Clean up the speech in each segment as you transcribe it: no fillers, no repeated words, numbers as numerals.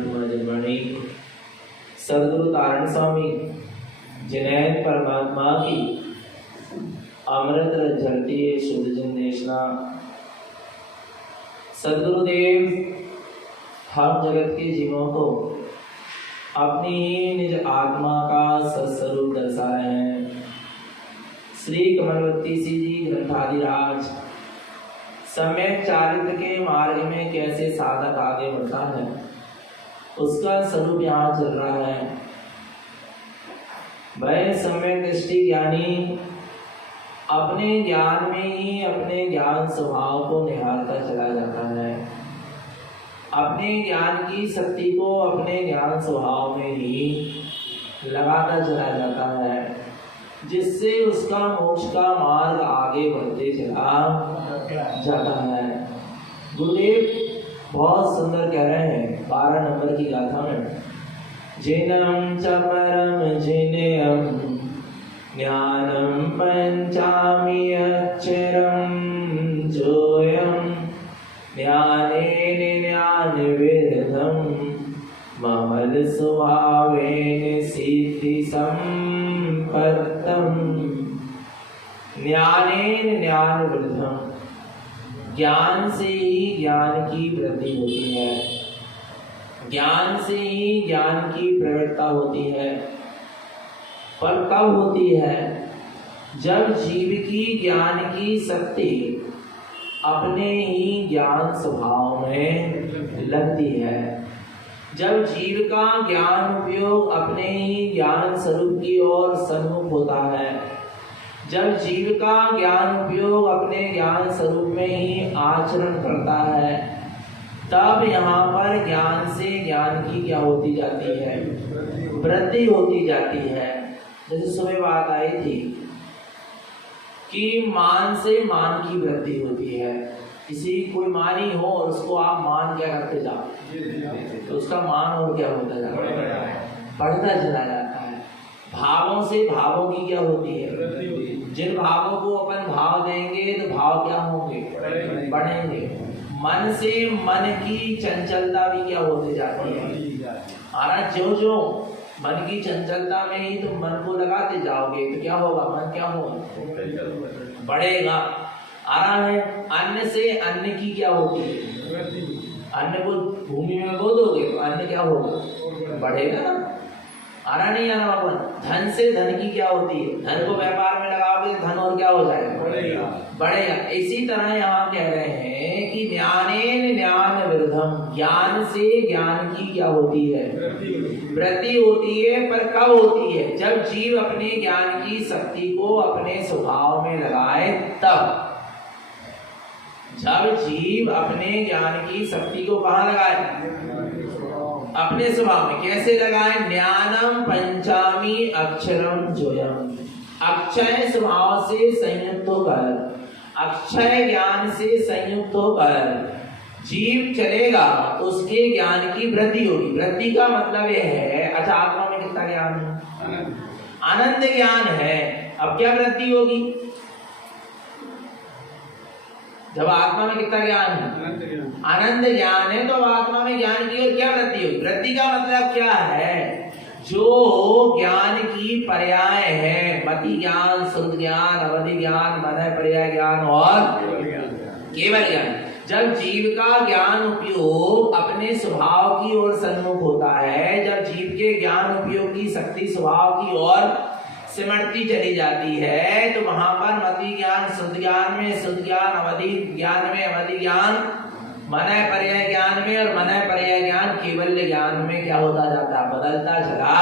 महात्मा जन्मणि सद्गुरु तारण स्वामी जिनैन परमात्मा की अमृत झरती शुद्ध जन देशना। सद्गुरुदेव हम जगत के जीवों को अपनी निज आत्मा का सत्स्वरूप दर्शा रहे हैं। श्री कमलवती जी ग्रंथाधिराज सम्यक चारित्र के मार्ग में कैसे साधक आगे बढ़ता है उसका स्वरूप यहाँ चल रहा है। वह सम्यक दृष्टि ज्ञानी अपने ज्ञान में ही अपने ज्ञान स्वभाव को निहारता चला जाता है। अपने ज्ञान की शक्ति को अपने ज्ञान स्वभाव में ही लगाता चला जाता है, जिससे उसका मोक्ष का मार्ग आगे बढ़ते चला जाता है। गुरुदेव बहुत सुंदर कह रहे हैं 12 नंबर की गाथा में, जिनम च परम जिनेयम ज्ञानम पंचामी अक्षरम जोयम ज्ञानेन ज्ञान विरधम ममल स्वभावेन सिद्धि संपत्तम। ज्ञानेन ज्ञान विरधम, ज्ञान से ही ज्ञान की वृद्धि होती है, ज्ञान से ही ज्ञान की प्रकटता होती है। पर कब होती है? जब जीव की ज्ञान की शक्ति अपने ही ज्ञान स्वभाव में लगती है। जब जीव का ज्ञान उपयोग अपने ही ज्ञान स्वरूप की ओर सन्मुख होता है, जब जीव का ज्ञान उपयोग अपने ज्ञान स्वरूप में ही आचरण करता है, तब यहाँ पर ज्ञान से ज्ञान की क्या होती जाती है? वृद्धि होती जाती है। जैसे सुबह बात आई थी कि मान से मान की वृद्धि होती है। किसी कोई मानी हो और उसको आप मान क्या करते जाओ तो उसका मान और क्या होता जाता है? बढ़ता चला जाता है। भावों से भावों की क्या होती है? जिन भावों को अपन भाव देंगे तो भाव क्या होंगे? बढ़ेंगे। मन से मन की चंचलता भी क्या होती जाती है? जो जो मन की चंचलता में ही तुम मन को लगाते जाओगे तो क्या होगा? मन क्या होगा? बढ़ेगा। आ रहा है। अन्न से अन्न की क्या होती है? अन्न को भूमि में बो दोगे तो अन्न क्या होगा? बढ़ेगा ना। आ रहा नहीं? आ रहा अपन। धन से धन की क्या होती है? धन को व्यापार में लगाओगे तो धन और क्या हो जाएगा? बढ़ेगा। इसी तरह यहाँ कह रहे हैं कि ज्ञानेन ज्ञान विरधम, ज्ञान से ज्ञान की क्या होती है? वृद्धि होती है। पर कब होती है? जब जीव अपने ज्ञान की शक्ति को अपने स्वभाव में लगाए तब। जब जीव अपने ज्ञान की शक्ति को कहाँ लगाए? अपने स्वभाव में। कैसे लगाए? ज्ञानम पंचामी अक्षरम जोयम, अक्षय स्वभाव से संयुक्त होकर, अक्षय ज्ञान से संयुक्त होकर जीव चलेगा तो उसके ज्ञान की वृद्धि होगी। वृद्धि का मतलब यह है, अच्छा आत्मा में कितना ज्ञान है? आनंद ज्ञान है। अब क्या वृद्धि होगी? जब आत्मा में कितना ज्ञान है? आनंद ज्ञान है। तो अब आत्मा में ज्ञान की और क्या वृद्धि होगी? वृद्धि का मतलब क्या है? जो ज्ञान की पर्याय है, मति ज्ञान, शुद्ध ज्ञान, अवधि ज्ञान, मन पर्याय ज्ञान और केवल ज्ञान। जब जीव का ज्ञान उपयोग अपने स्वभाव की ओर सन्मुख होता है, जब जीव के ज्ञान उपयोग की शक्ति स्वभाव की ओर सिमटती चली जाती है, तो वहां पर मति ज्ञान शुद्ध ज्ञान में, शुद्ध ज्ञान अवधि ज्ञान में, अवधि ज्ञान मनय पर्याय ज्ञान में और मनय पर्याय ज्ञान केवल्य ज्ञान में क्या होता जाता है? बदलता चला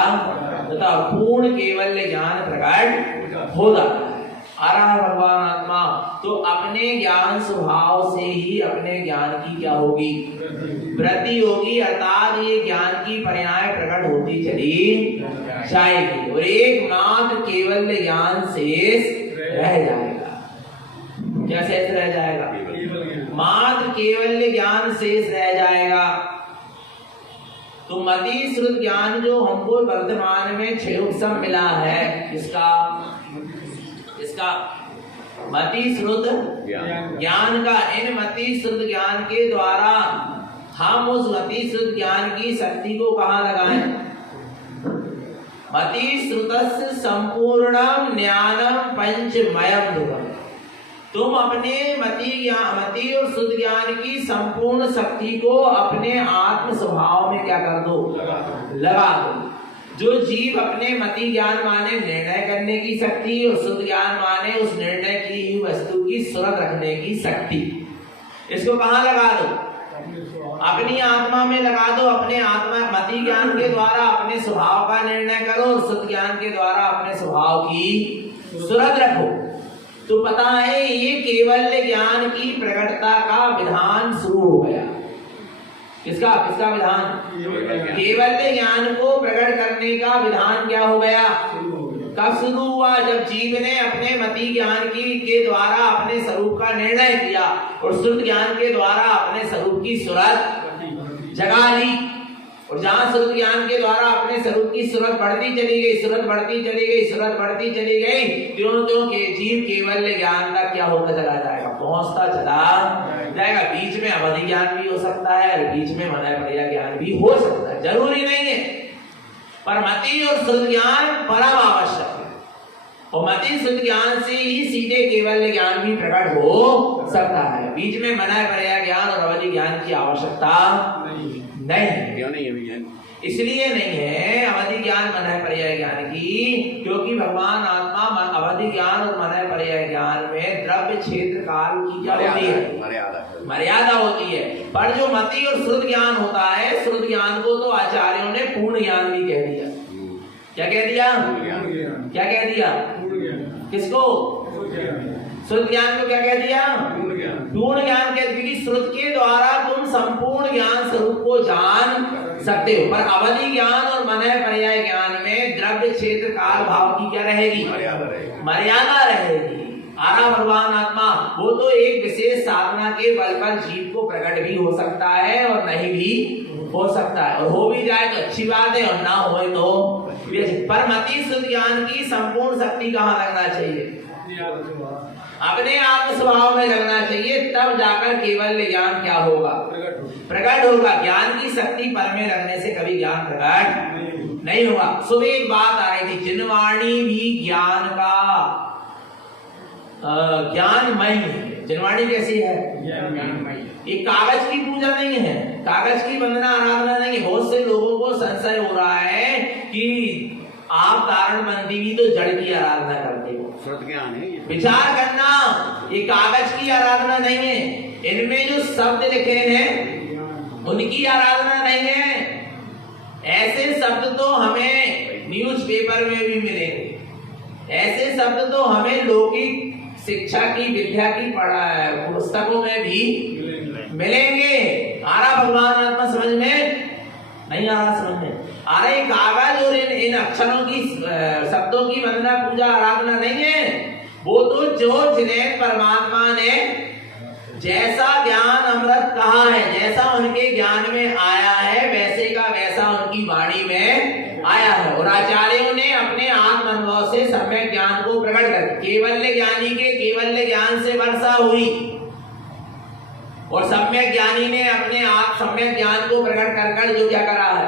तथा पूर्ण केवल्य ज्ञान प्रकट हो जाता है। आ रहा है भगवान आत्मा। तो अपने ज्ञान स्वभाव से ही अपने ज्ञान की क्या होगी? वृद्धि होगी। अर्थात ये ज्ञान की पर्याय प्रकट होती चली जाएगी और एकमात्र केवल ज्ञान शेष रह जाएगा। क्या शेष रह जाएगा? मात्र केवल ज्ञान शेष रह जाएगा। तो मति श्रुत ज्ञान जो हमको वर्तमान में क्षयोपम मिला है, इसका मति श्रुत ज्ञान का, इन मति श्रुत ज्ञान के द्वारा हम उस मति श्रुत ज्ञान की शक्ति को कहाँ लगाएं? मति श्रुतस्य संपूर्णम ज्ञानम पंचमयम ध्रुवम। तुम अपने मति और शुद्ध ज्ञान की संपूर्ण शक्ति को अपने आत्म स्वभाव में क्या कर दो? लगा दो। जो जीव अपने मति ज्ञान माने निर्णय करने की शक्ति और शुद्ध ज्ञान माने उस निर्णय की हुई वस्तु की सुरत रखने की शक्ति, इसको कहाँ लगा दो? अपनी आत्मा में लगा दो। अपने आत्मा मति ज्ञान के द्वारा अपने स्वभाव का निर्णय करो और शुद्ध ज्ञान के द्वारा अपने स्वभाव की सुरत रखो। तो पता है ये केवल ज्ञान की प्रकटता का विधान शुरू हो गया। किसका विधान? केवल ज्ञान को प्रकट करने का विधान क्या हो गया? कब शुरू हुआ? जब जीव ने अपने मति ज्ञान के द्वारा अपने स्वरूप का निर्णय किया और शुद्ध ज्ञान के द्वारा अपने स्वरूप की सुरत जगा ली। और जहां शुद्ध ज्ञान के द्वारा अपने स्वरूप की सुरत बढ़ती चली गई, सुरत बढ़ती चली गई, सुरत बढ़ती चली गई, त्यों के जीव केवल ज्ञान तक क्या होता चला जाएगा? पहुंचता चला जाएगा। बीच में अवधि ज्ञान भी हो सकता है और बीच में मनय पर्याय ज्ञान भी हो सकता है, जरूरी नहीं है। पर मति और शुद्ध ज्ञान परम आवश्यक है और मति शुद्ध ज्ञान से ही सीधे केवल ज्ञान भी प्रकट हो सकता है। बीच में मनय पर्याय ज्ञान और अवधि ज्ञान की आवश्यकता नहीं। इसलिए नहीं है अवधि ज्ञान मनय पर्याय ज्ञान की, क्योंकि भगवान आत्मा अवधि ज्ञान और मनय पर्याय ज्ञान में द्रव्य क्षेत्र काल की क्या होती है? मर्यादा होती है। पर जो मति और शुद्ध ज्ञान होता है, शुद्ध ज्ञान को तो आचार्यों ने पूर्ण ज्ञान भी कह दिया। क्या कह दिया? क्या कह दिया? किसको? शुद्ध ज्ञान को क्या कह दिया? पूर्ण ज्ञान कह दिया। क्योंकि श्रुत के द्वारा तुम संपूर्ण ज्ञान स्वरूप को जान सकते हो। पर अवधि ज्ञान और मनय पर्याय ज्ञान में द्रव्य क्षेत्र काल भाव की क्या रहेगी? मर्यादा रहेगी। आरा भगवान आत्मा वो तो एक विशेष साधना के बल पर जीव को प्रकट भी हो सकता है और नहीं भी हो सकता है। और हो भी जाए तो अच्छी बात है और ना होए तो। पर मति शुद्ध ज्ञान की संपूर्ण शक्ति कहाँ लगना चाहिए? अपने आत्म स्वभाव में लगना चाहिए, तब जाकर केवल ज्ञान क्या होगा? प्रकट होगा। ज्ञान की शक्ति पर में लगने से कभी ज्ञान प्रकट नहीं होगा। सुबह एक बात आ रही थी, जिनवाणी भी ज्ञान का ज्ञानमय है। जिनवाणी कैसी है? ये कागज की पूजा नहीं है, कागज की वंदना आराधना नहीं है। बहुत से लोगों को संशय हो रहा है कि आप कारण बनती भी तो जड़ की आराधना करते हो। विचार करना, ये कागज की आराधना नहीं है। इनमें जो शब्द लिखे हैं उनकी आराधना नहीं है। ऐसे शब्द तो हमें न्यूज़पेपर में भी मिलेंगे, ऐसे शब्द तो हमें लौकिक शिक्षा की विद्या की पुस्तकों में भी मिलेंगे। आ रहा भगवान आत्मा समझ में? नहीं आ रहा समझ में? आ रहे कागज और इन अक्षरों की शब्दों की वंदना पूजा आराधना नहीं है। वो तो जो जिन्हें परमात्मा ने जैसा ज्ञान अमृत कहा है, जैसा उनके ज्ञान में आया है, वैसे का वैसा उनकी वाणी में आया है। और आचार्यों ने अपने आत्म अनुभव से सम्यक ज्ञान को प्रकट कर, केवल ज्ञानी के केवल ज्ञान से वर्षा हुई और सम्यक ज्ञानी ने अपने आप सम्यक ज्ञान को प्रकट कर जो क्या करा है,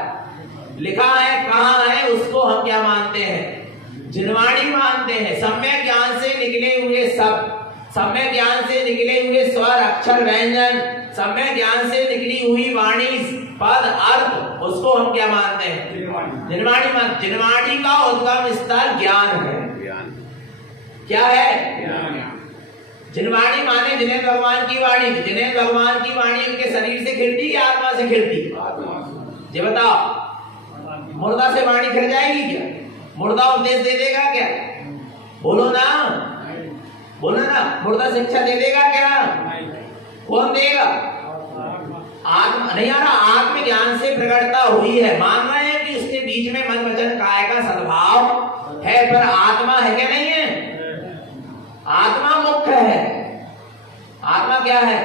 लिखा है, कहा है, उसको हम क्या मानते हैं? जिनवाणी मानते हैं। सम्यक ज्ञान से निकले हुए शब्द, सम्यक ज्ञान से निकले हुए स्वर अक्षर व्यंजन, सम्यक ज्ञान से निकली हुई वाणी पद अर्थ, उसको हम क्या मानते हैं? जिनवाणी मानते। जिनवाणी का उद्गम स्थल ज्ञान है। क्या है? जिनवाणी माने जिन्हें भगवान की वाणी, जिन्हें भगवान की वाणी उनके शरीर से खिलती या आत्मा से खिलती? ये बताओ, मुर्दा से वाणी खिल जाएगी क्या? मुर्दा उपदेश दे देगा क्या? बोलो ना, बोलो ना, मुर्दा शिक्षा दे देगा क्या? कौन देगा? आत्मा नहीं आ रहा। आत्मज्ञान से प्रकटता हुई है। मान रहे हैं कि उसके बीच में मन वचन काया का सद्भाव है, पर आत्मा है क्या? नहीं है। आत्मा मुख्य है। आत्मा क्या है?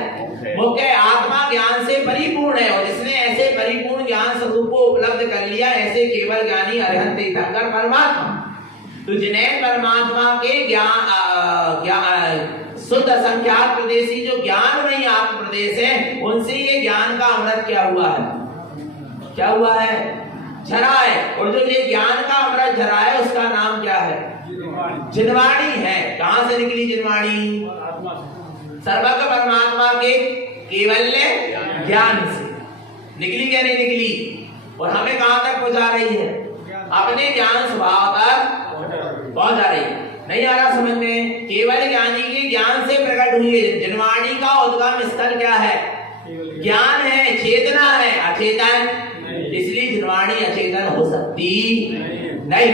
मुख्य है। आत्मा ज्ञान से परिपूर्ण है और जिसने ऐसे परिपूर्ण ज्ञान स्वरूप को उपलब्ध कर लिया, ऐसे केवल ज्ञानी अरहंत तीर्थंकर परमात्मा। तो जिन्हें परमात्मा के ज्ञान शुद्ध असंख्यात प्रदेशी जो ज्ञान में ही आत्म प्रदेश है, उनसे ये ज्ञान का अमृत क्या हुआ है, क्या हुआ है, झरा है। और जो ये ज्ञान का अमृत झरा है उसका नाम क्या है, जिनवाणी है। कहां से निकली जिनवाणी, सर्वज्ञ परमात्मा के केवल्य ज्ञान से निकली, क्या नहीं निकली। और हमें कहां तक पहुंचा रही है, अपने ज्ञान स्वभाव तक पहुंचा रही है। नहीं आ रहा समझ में, केवल ज्ञानी के ज्ञान से प्रकट हुई है। जिनवाणी का उद्गम स्थल क्या है, ज्ञान है, चेतना है, अचेतन, इसलिए जिनवाणी अचेतन हो सकती नहीं।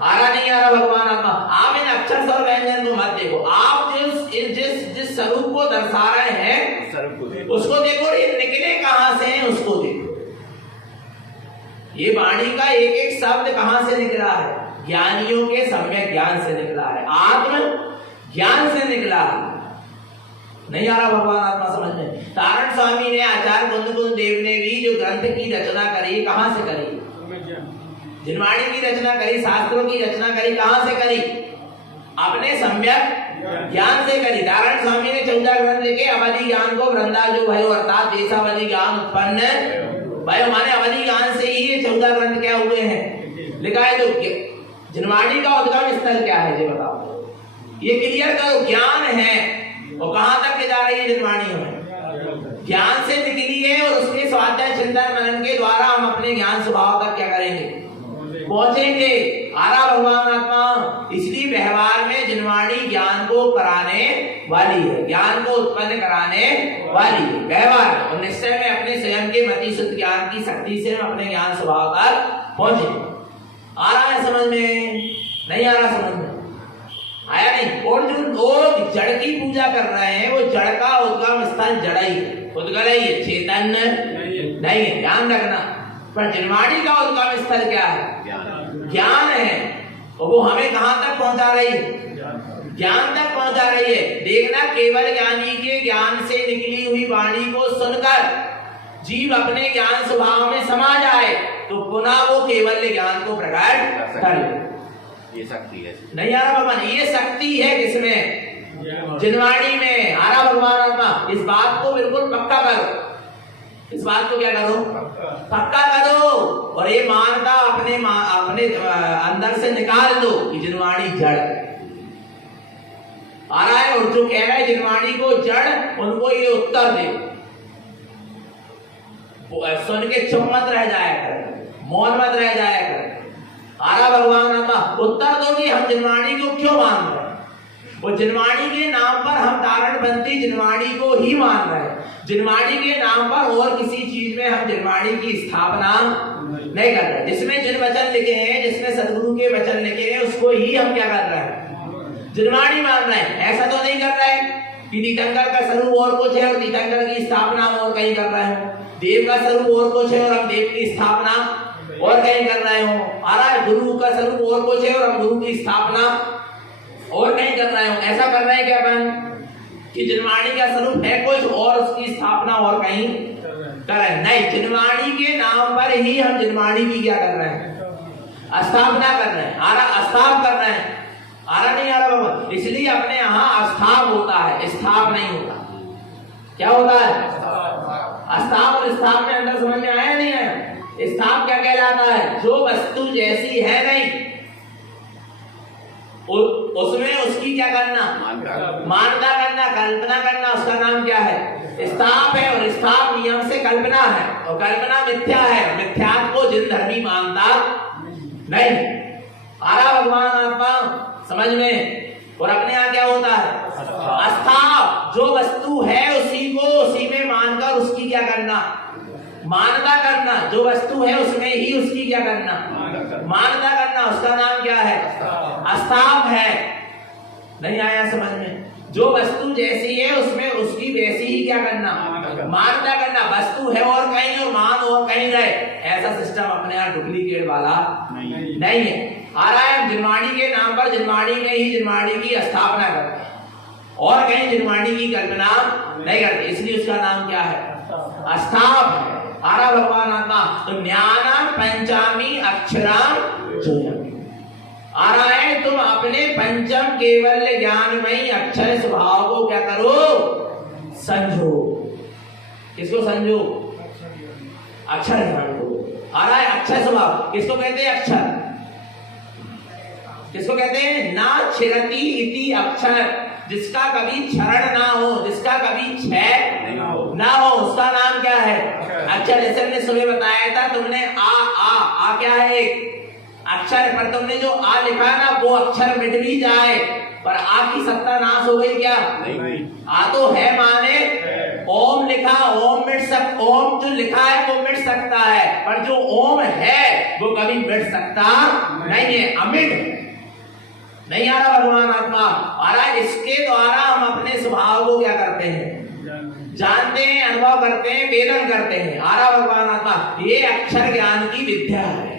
आ रहा नहीं आ रहा भगवान आत्मा। आप इन अक्षर स्वर व्यंजन को मत देखो, आप जिस स्वरूप को दर्शा रहे हैं उसको देखो, ये निकले कहां से हैं उसको देखो। ये वाणी का एक एक शब्द कहां से निकला है, ज्ञानियों के सम्यक ज्ञान से निकला है, आत्म ज्ञान से निकला है। नहीं आ रहा भगवान आत्मा समझ में। तारण स्वामी ने, आचार्य कुंद देव ने भी जो ग्रंथ की रचना करी, कहां से करी, जिनवाणी की रचना करी, शास्त्रों की रचना करी, कहां से करी, अपने सम्यक ज्ञान से करी। तारण स्वामी ने 14 ग्रंथ लिखे, अवधि ज्ञान को वृंदा जो भयो अर्थात देशावधि ज्ञान उत्पन्न भयो, माने अवधि ज्ञान से ही ये 14 ग्रंथ क्या हुए हैं, लिखा है। जो जिनवाणी का उद्गम स्थल क्या है ये बताओ, ये क्लियर करो। ज्ञान है और कहां तक ले जा रही है जिनवाणी, हमें ज्ञान से निकली है और उसके स्वाध्याय चिंतन मनन के द्वारा हम अपने ज्ञान स्वभाव तक क्या करेंगे, पहुंचेंगे। आरा भगवान आत्मा। इसलिए व्यवहार में जिनवाणी ज्ञान को कराने वाली है, ज्ञान को उत्पन्न कराने वाली है व्यवहार। और निश्चय में अपने स्वयं के मति शुद्ध ज्ञान की शक्ति से हम अपने ज्ञान स्वभाव तक पहुंचे। आ रहा है समझ में, नहीं आ रहा समझ में, आया नहीं। और जो लोग जड़ की पूजा कर रहे हैं वो जड़ का उद्गम स्थान जड़ ही है, उद्गल ही है, चेतन नहीं है, ध्यान रखना। पर जिनवाणी का उद्गम स्थल क्या है, ज्ञान है। और वो हमें कहां तक पहुंचा रही है, ज्ञान तक पहुंचा रही है। देखना, केवल ज्ञानी के ज्ञान से निकली हुई वाणी को सुनकर जीव अपने ज्ञान स्वभाव में समा जाए तो पुनः वो केवल ज्ञान को प्रकट कर ले। ये शक्ति है, नहीं आ रहा भगवान, ये शक्ति है किसमें, जिनवाणी में। आ रहा भगवान आत्मा। इस बात को बिल्कुल पक्का करो, इस बात को क्या करो, पक्का करो। और ये मानता अपने अंदर से निकाल दो कि जिनवाणी जड़ आ रहा है। और जो कह रहा है जिनवाणी को जड़, उनको ये उत्तर दे, सुन के चुप मत रह जाया कर, मौन मत रह जाया कर। आ रहा भगवान आत्मा। उत्तर दो कि हम जिनवाणी को क्यों मान रहे हैं। वो जिनवाणी के नाम पर हम तारण बनती जिनवाणी को ही मान रहे हैं। जिनवाणी के नाम पर और किसी चीज में हम जिनवाणी की स्थापना नहीं कर रहे। जिसमें जिन वचन लिखे हैं, जिसमें सदगुरु के वचन लिखे हैं, उसको ही हम क्या कर रहे हैं, जिनवाणी मान रहे हैं। ऐसा तो नहीं कर रहे हैं कि तीर्थंकर का स्वरूप और कुछ है और तीर्थंकर की स्थापना और कहीं कर रहे हो, देव का स्वरूप और कुछ है और हम देव की स्थापना और कहीं कर रहे हो। आ रहा है, गुरु का स्वरूप और कुछ है और हम गुरु की स्थापना और कहीं कर रहे हो। ऐसा कर रहे हैं क्या अपन कि जिनवाणी का स्वरूप है कुछ और उसकी स्थापना और कहीं कर रहे हैं? नहीं, जिनवाणी के नाम पर ही हम जिनवाणी की क्या कर रहे हैं, स्थापना कर रहे हैं। आ रहा, स्थाप कर रहे हैं। आ रहा नहीं आ रहा बाबा। इसलिए अपने यहाँ स्थाप होता है, स्थाप नहीं होता। क्या होता है, स्थाप। और स्थाप में अंदर समझ में आया नहीं आया? स्थाप क्या कहलाता है, जो वस्तु जैसी है नहीं उसमें उसकी क्या करना, मानता करना, कल्पना करना, उसका नाम क्या है, स्थाप है। और स्थाप नियम से कल्पना है और कल्पना मिथ्या है। मिथ्यात्व को जिन धर्मी मानता नहीं। आ रहा भगवान आत्मा समझ में। और अपने यहाँ क्या होता है, स्थाप। जो वस्तु है उसी को उसी में मानकर उसकी क्या करना, मानता करना। जो वस्तु है उसमें ही उसकी क्या करना, मानता करना। उसका नाम क्या है, स्थाप है। नहीं आया समझ में? जो वस्तु जैसी है उसमें उसकी वैसी ही क्या करना, मानता करना। वस्तु है और कहीं और मान और कहीं रहे, ऐसा सिस्टम अपने यहाँ डुप्लीकेट वाला नहीं है। आ रहा है, जिनवाणी के नाम पर जिनवाणी में ही जिनवाणी की स्थापना करते हैं और कहीं जिनवाणी की कल्पना नहीं करते, इसलिए उसका नाम क्या है, स्थाप है। आ रहा भगवान आत्मा। तो ज्ञान पंचामी अक्षराम जोयम। आ रहा है, तुम अपने पंचम केवल ज्ञानमयी अक्षर स्वभाव को क्या करो, समझो। किसको समझो, अक्षर ज्ञान को। आ रहा है अक्षर स्वभाव, किसको कहते हैं अक्षर, किसको कहते हैं, ना छिरति इति अक्षर, जिसका कभी क्षरण ना हो, जिसका कभी क्षय ना हो, उसका नाम क्या है, अक्षर। जैसे हमने सुबह बताया था, तुमने आ क्या है, एक अक्षर, पर तुमने जो आ लिखा ना वो अक्षर मिट भी जाए पर आ की सत्ता नाश हो गई क्या, नहीं। आ तो है माने ओम लिखा, ओम जो लिखा है वो मिट सकता है, पर जो ओम है वो कभी मिट सकता नहीं है, अमिट नहीं। आ रहा भगवान आत्मा, आ रहा है, इसके द्वारा हम अपने स्वभाव को क्या करते हैं, जानते हैं, अनुभव करते हैं, वेदन करते हैं। आ रहा भगवान आत्मा, ये अक्षर ज्ञान की विद्या है।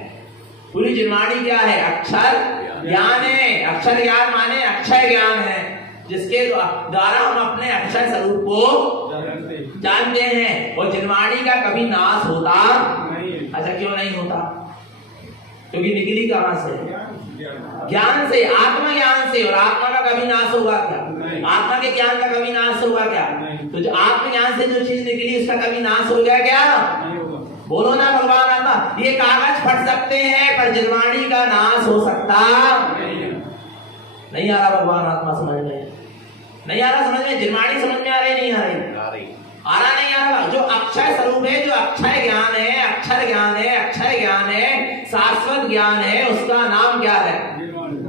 पूरी जिनवाणी क्या है, अक्षर ज्ञान है। अक्षर ज्ञान माने अक्षय ज्ञान है, जिसके द्वारा हम अपने अक्षर स्वरूप को जानते हैं। और जिनवाणी का कभी नाश होता नहीं। अच्छा, क्यों नहीं होता, क्योंकि निकली कहां से, ज्ञान से, आत्मा ज्ञान से। और आत्मा का कभी नाश होगा क्या, आत्मा के ज्ञान का कभी नाश होगा क्या, तो जो आत्म ज्ञान से जो चीज निकली उसका कभी नाश हो गया क्या, बोलो ना भगवान आत्मा। ये कागज फट सकते हैं पर जिनवाणी का नाश हो सकता नहीं। आ रहा भगवान आत्मा समझ में, नहीं आ रहा समझ में, जिनवाणी समझ में आ रही नहीं, आ रही आ रहा नहीं आ रहा। जो अक्षय स्वरूप है, जो अक्षय ज्ञान है, अक्षर ज्ञान है, अक्षय ज्ञान है, शाश्वत ज्ञान है, उसका नाम क्या है,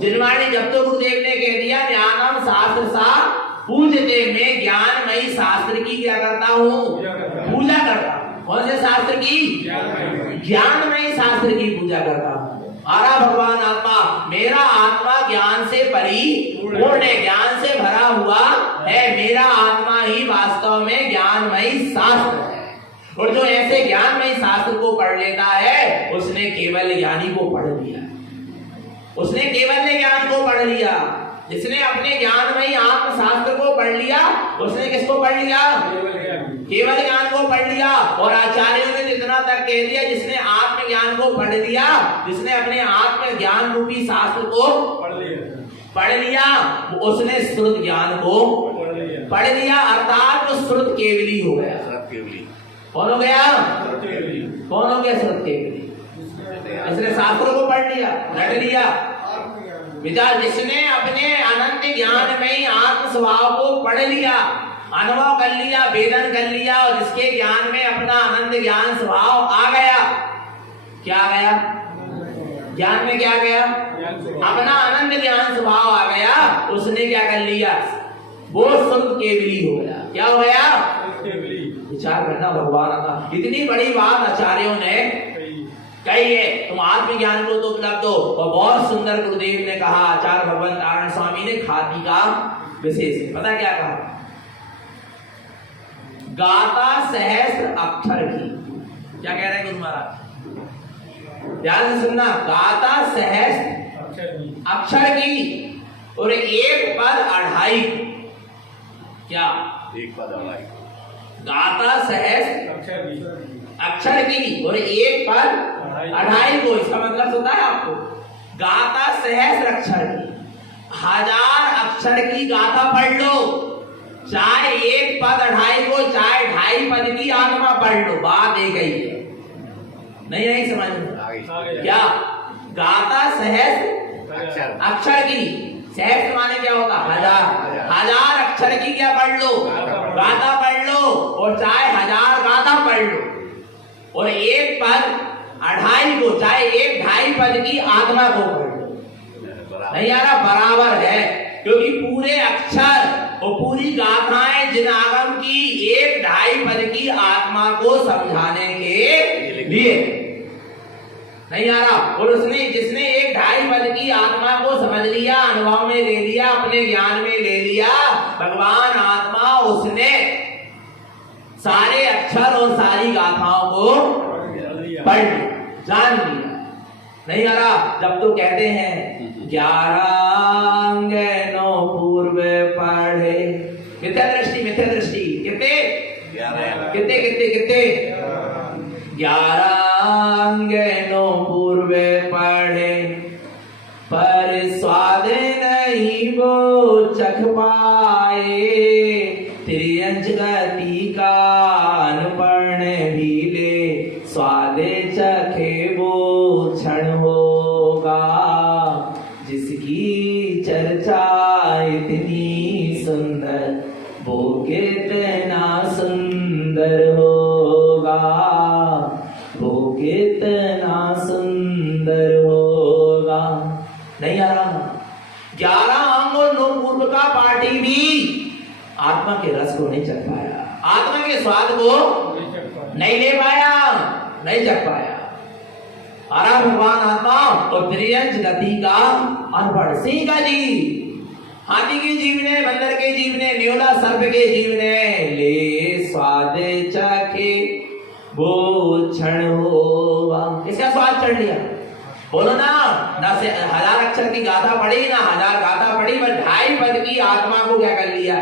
जिनवाणी। जब तो गुरुदेव ने कह दिया ज्ञानम शास्त्र सा पूजते, मैं ज्ञानमयी शास्त्र की क्या करता हूँ, पूजा करता हूँ। कौन से शास्त्र की, ज्ञानमयी शास्त्र की पूजा करता हूँ। आरा भगवान आत्मा, मेरा आत्मा ज्ञान से परिपूर्ण है, ज्ञान से भरा हुआ है। मेरा आत्मा ही वास्तव में ज्ञानमयी शास्त्र है। और जो ऐसे ज्ञानमयी शास्त्र को पढ़ लेता है उसने केवल ज्ञानी को पढ़ लिया, उसने केवल ज्ञान को पढ़ लिया। जिसने अपने ज्ञानमयी आत्म शास्त्र को पढ़ लिया उसने किसको पढ़ लिया, केवल ज्ञान को पढ़ लिया। और आचार्यों ने इतना तक कह दिया, जिसने आत्म ज्ञान को पढ़ लिया, जिसने अपने आत्म ज्ञान रूपी शास्त्र को पढ़ लिया, उसने श्रुत ज्ञान को पढ़ लिया, अर्थात वो श्रुत केवली हो गया। कौन हो गया, कौन हो गया, श्रुत केवली। इसने शास्त्रों को पढ़ लिया, रट लिया विचार। जिसने अपने अनंत ज्ञान में आत्म स्वभाव को पढ़ लिया, अनुभव कर लिया, वेदन कर लिया, और जिसके ज्ञान में अपना अनंत ज्ञान स्वभाव आ गया, क्या आ गया, ज्ञान में क्या गया, अपना अनंत ज्ञान स्वभाव आ गया, उसने क्या कर लिया, वो शुद्ध केवली हो गया। क्या हो गया, विचार करना भगवान का। इतनी बड़ी बात आचार्यों ने कही है, तुम आत्मज्ञान को तो उपलब्ध हो। और बहुत सुंदर गुरुदेव ने कहा, आचार्य भगवंत नारायण स्वामी ने खादी का विशेष, पता क्या कहा, गाता सहस्त्र अक्षर की। क्या कह रहे हैं गुरु महाराज, ध्यान से सुनना, गाता सहस्त्र अक्षर की और एक पद अढ़ाई। क्या, एक पद अढ़ाई, गाता सहस्त्र अक्षर की और एक पद अढ़ाई को। इसका मतलब होता है आपको, गाथा सहस्त्र अक्षर की, 1000 अक्षर की गाथा पढ़ लो, चाहे एक पद अढ़ाई को, चाहे 2.5 पद की आत्मा पढ़ लो, बात एक ही है। नहीं समझ में क्या, गाथा सहस्त्र अक्षर की, सहस्त्र माने क्या होता, 1000 अक्षर की क्या पढ़ लो, गाथा पढ़ लो, और चाहे 1000 गाथा पढ़ लो, और एक पद अढ़ाई को, चाहे 1-2.5 पद की आत्मा को पढ़ लो। नहीं आ रहा, बराबर है, क्योंकि पूरे अक्षर और पूरी गाथाएं जिन आगम की 1-2.5 पद की आत्मा को समझाने के लिए। नहीं आ रहा, और उसने, जिसने 1-2.5 पद की आत्मा को समझ लिया, अनुभव में ले लिया, अपने ज्ञान में ले लिया, भगवान आत्मा उसने सारे अक्षर और सारी गाथाओं को पढ़ लिया, जान लिया। नहीं आ रहा, जब तो कहते हैं 11 अंगनों पूर्व पढ़े, मिथ्या दृष्टि, मिथ्या दृष्टि, कितने कितने कितने कितने 11 अंगनों पूर्व पढ़े, पर वो क्षण होगा जिसकी चर्चा इतनी सुंदर, वो कितना सुंदर होगा, वो कितना सुंदर होगा। नहीं आ रहा? 11 अंग और 9 पूर्व का पार्टी भी आत्मा के रस को नहीं चख पाया, आत्मा के स्वाद को नहीं ले पाया, नहीं चख पाया। आरा भगवान आत्मा और त्रियंश गति का अनपढ़ सिंह का जी, हाथी के जीवने, बंदर के जीवने, न्योला सर्प के जीवने, ले स्वाद चखे वो क्षण होगा। इसका स्वाद चढ़ लिया। बोलो ना, ना से 1000 अक्षर की गाथा पढ़ी, ना 1000 गाथा पढ़ी, बस 2.5 पद की आत्मा को क्या कर लिया?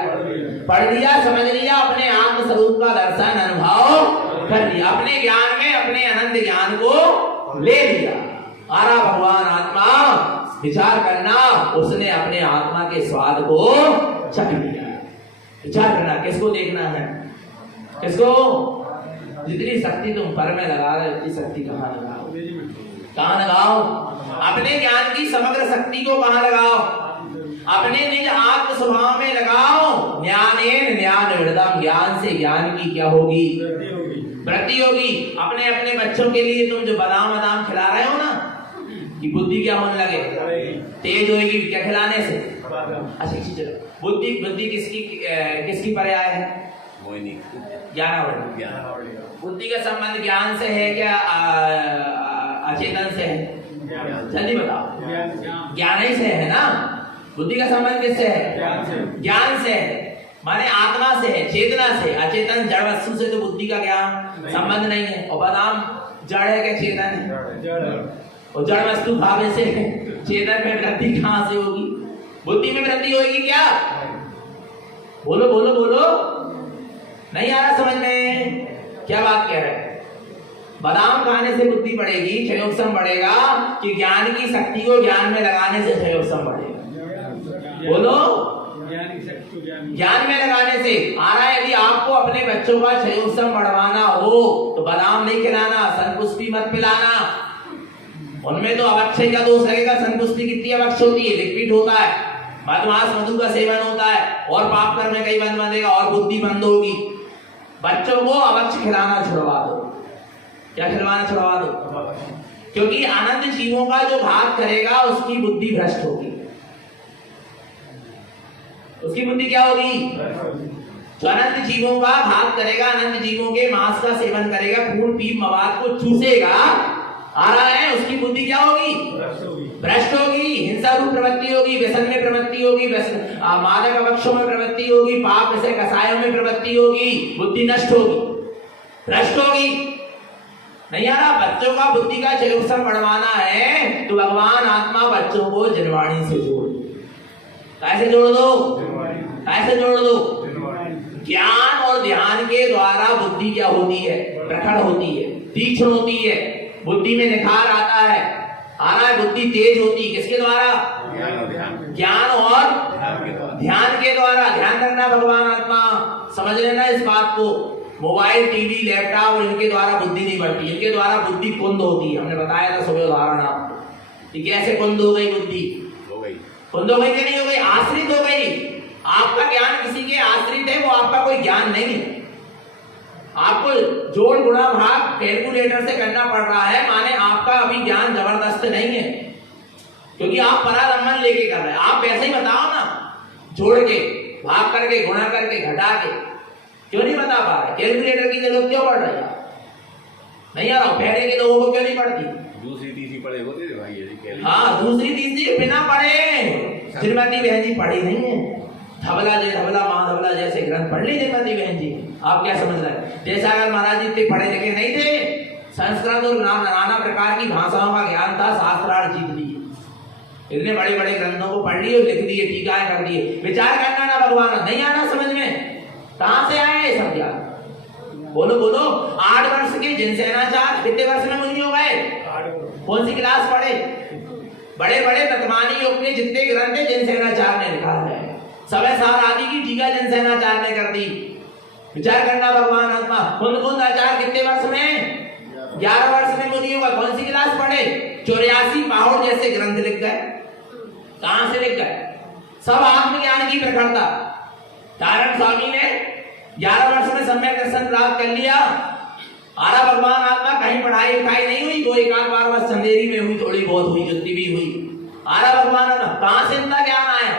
पढ़ लिया, समझ लिया, अपने आत्म स्वरूप का दर्शन अनुभव कर लिया, अपने ज्ञान में अपने अनंत ज्ञान को ले लिया। आरा भगवान आत्मा विचार करना, उसने अपने आत्मा के स्वाद को चख लिया। विचार करना, किसको देखना है? किसको? जितनी शक्ति तुम पर में लगा रहे हो, उतनी शक्ति कहाँ लगाओ? कहाँ लगाओ? अपने ज्ञान की समग्र शक्ति को कहाँ लगाओ? अपने निज आत्म स्वभाव में लगाओ। ज्ञानेन ज्ञान वृद्धम, ज्ञान से ज्ञान की क्या होगी? वृद्धि होगी। अपने अपने बच्चों के लिए तुम जो बादाम बादाम खिला रहे हो ना, कि बुद्धि क्या होने लगे? तेज होगी। क्या खिलाने से? अच्छा चलो, बुद्धि किसकी पर्याय है? ज्ञान। बुद्धि का संबंध ज्ञान से है क्या अचेतन से है? जल्दी बताओ। ज्ञान ही से है ना। बुद्धि का संबंध किससे है? ज्ञान से है, माने आत्मा से है, चेतना से। अचेतन जड़ वस्तु से तो बुद्धि का ज्ञान संबंध नहीं है। और बादाम जड़ है क्या चेतन है? और जड़ वस्तु भावे से चेतन में वृद्धि कहां से होगी? बुद्धि में वृद्धि होगी क्या? बोलो बोलो बोलो। नहीं आ रहा समझ में? क्या बात कह रहे? बादाम खाने से बुद्धि बढ़ेगी, क्षयोक्षम बढ़ेगा, कि ज्ञान की शक्ति को ज्ञान में लगाने से क्षयोक्षम बढ़ेगा? बोलो। ज्ञान में लगाने से आ रहा है। यदि आपको अपने बच्चों का क्षयोक्षम बढ़वाना हो तो बादाम नहीं खिलाना, संतुष्टि मत पिलाना। उनमें तो अवक्षय का दोष लगेगा। संतुष्टि कितनी अवक्ष होती है? लिक्विड होता है। मधुमास मधु का सेवन होता है और पाप कर्म में कई बंद बंधेगा और बुद्धि बंद होगी। बच्चों को अवक्ष खिलाना छुड़वा दो। क्या खिलवाना छुड़वा दो? क्योंकि अनंत जीवों का जो घात करेगा उसकी बुद्धि भ्रष्ट होगी। उसकी बुद्धि क्या होगी? जो अनंत जीवों का घात करेगा, अनंत जीवों के मांस का सेवन करेगा, खून पीप मवाद को चूसेगा, आ रहा है, उसकी बुद्धि क्या होगी? भ्रष्ट होगी। हिंसा रूप प्रवृत्ति होगी, व्यसन में प्रवृत्ति होगी, मादक अवक्षों में प्रवृत्ति होगी, पाप से कसायों में प्रवृत्ति होगी, बुद्धि नष्ट होगी, भ्रष्ट होगी। नहीं आ रहा? बच्चों का बुद्धि का क्षयोक्षम बढ़वाना है तो भगवान आत्मा बच्चों को जनवाणी से जोड़ दो। कैसे जोड़ दो? कैसे जोड़ दो? ज्ञान और ध्यान के द्वारा बुद्धि क्या होती है? प्रखर होती है, तीक्ष्ण होती है, बुद्धि में निखार आता है। आ रहा है? बुद्धि तेज होती किसके द्वारा? ज्ञान और ध्यान के द्वारा। ध्यान करना भगवान आत्मा, समझ लेना इस बात को। मोबाइल, टीवी, लैपटॉप इनके द्वारा बुद्धि नहीं बढ़ती, इनके द्वारा बुद्धि कुंद होती है। हमने बताया था सुबह उदाहरण आपको कि कैसे कुंद हो गई बुद्धि। कुंद हो गई कि नहीं हो गई? आश्रित हो गई। आपका ज्ञान किसी के आश्रित है, वो आपका कोई ज्ञान नहीं है। आपको जोड़ गुणा भाग कैलकुलेटर से करना पड़ रहा है, माने आपका अभी ज्ञान जबरदस्त नहीं है, क्योंकि आप परालंबन लेके कर रहे हैं। आप वैसे ही बताओ ना, जोड़ के, भाग करके, गुणा करके, घटा के, क्यों नहीं बता पा रहे? कैलकुलेटर की जरूरत क्यों पड़ रही है? नहीं आ रहा? पहले के लोगों को क्यों नहीं पड़ती? दूसरी तीसरी पढ़े होते थे भाई। हाँ, दूसरी तीसरी बिना पढ़े। श्रीमती बहन जी पढ़ी नहीं है। धबला महाधबला जैसे ग्रंथ पढ़ ली श्रीमती बहन जी। आप क्या समझ रहे हैं? जैसा अगर महाराज जी इतने पढ़े लिखे नहीं थे, संस्कृत और नाना प्रकार की भाषाओं का ज्ञान था, शास्त्रार्थ जीत लिए, इतने बड़े बड़े ग्रंथों को पढ़ लिए, लिख दिए, टीकाएं कर दिए। विचार करना ना भगवान, नहीं आना समझ में? कहां से आया ये सब ज्ञान? बोलो बोलो। 8 वर्ष के जिनसेनाचार्य कितने वर्ष में मुनि हो गए? कौन सी क्लास पढ़े? बड़े बड़े तत्वानी योग के जितने ग्रंथ है जिनसेनाचार्य ने लिखा है। समय सार आदि की टीका जिनसेनाचार्य ने कर दी। विचार करना भगवान आत्मा। कुंद आचार्य कितने वर्ष में? 11 वर्ष में मुनि होगा, कौन सी क्लास पढ़े? 84 पहाड़ जैसे ग्रंथ लिख गए। कहां से लिख गए? सब आत्मज्ञान की प्रखरता। नारायण स्वामी ने 11 वर्ष में सम्यक दर्शन प्राप्त कर लिया। आरा भगवान आत्मा कहीं पढ़ाई लिखाई नहीं हुई, कोई 1 आध बार बस चंदेरी में हुई, थोड़ी बहुत हुई, जितनी भी हुई। आरा भगवान आत्मा कहां से इतना ज्ञान आया?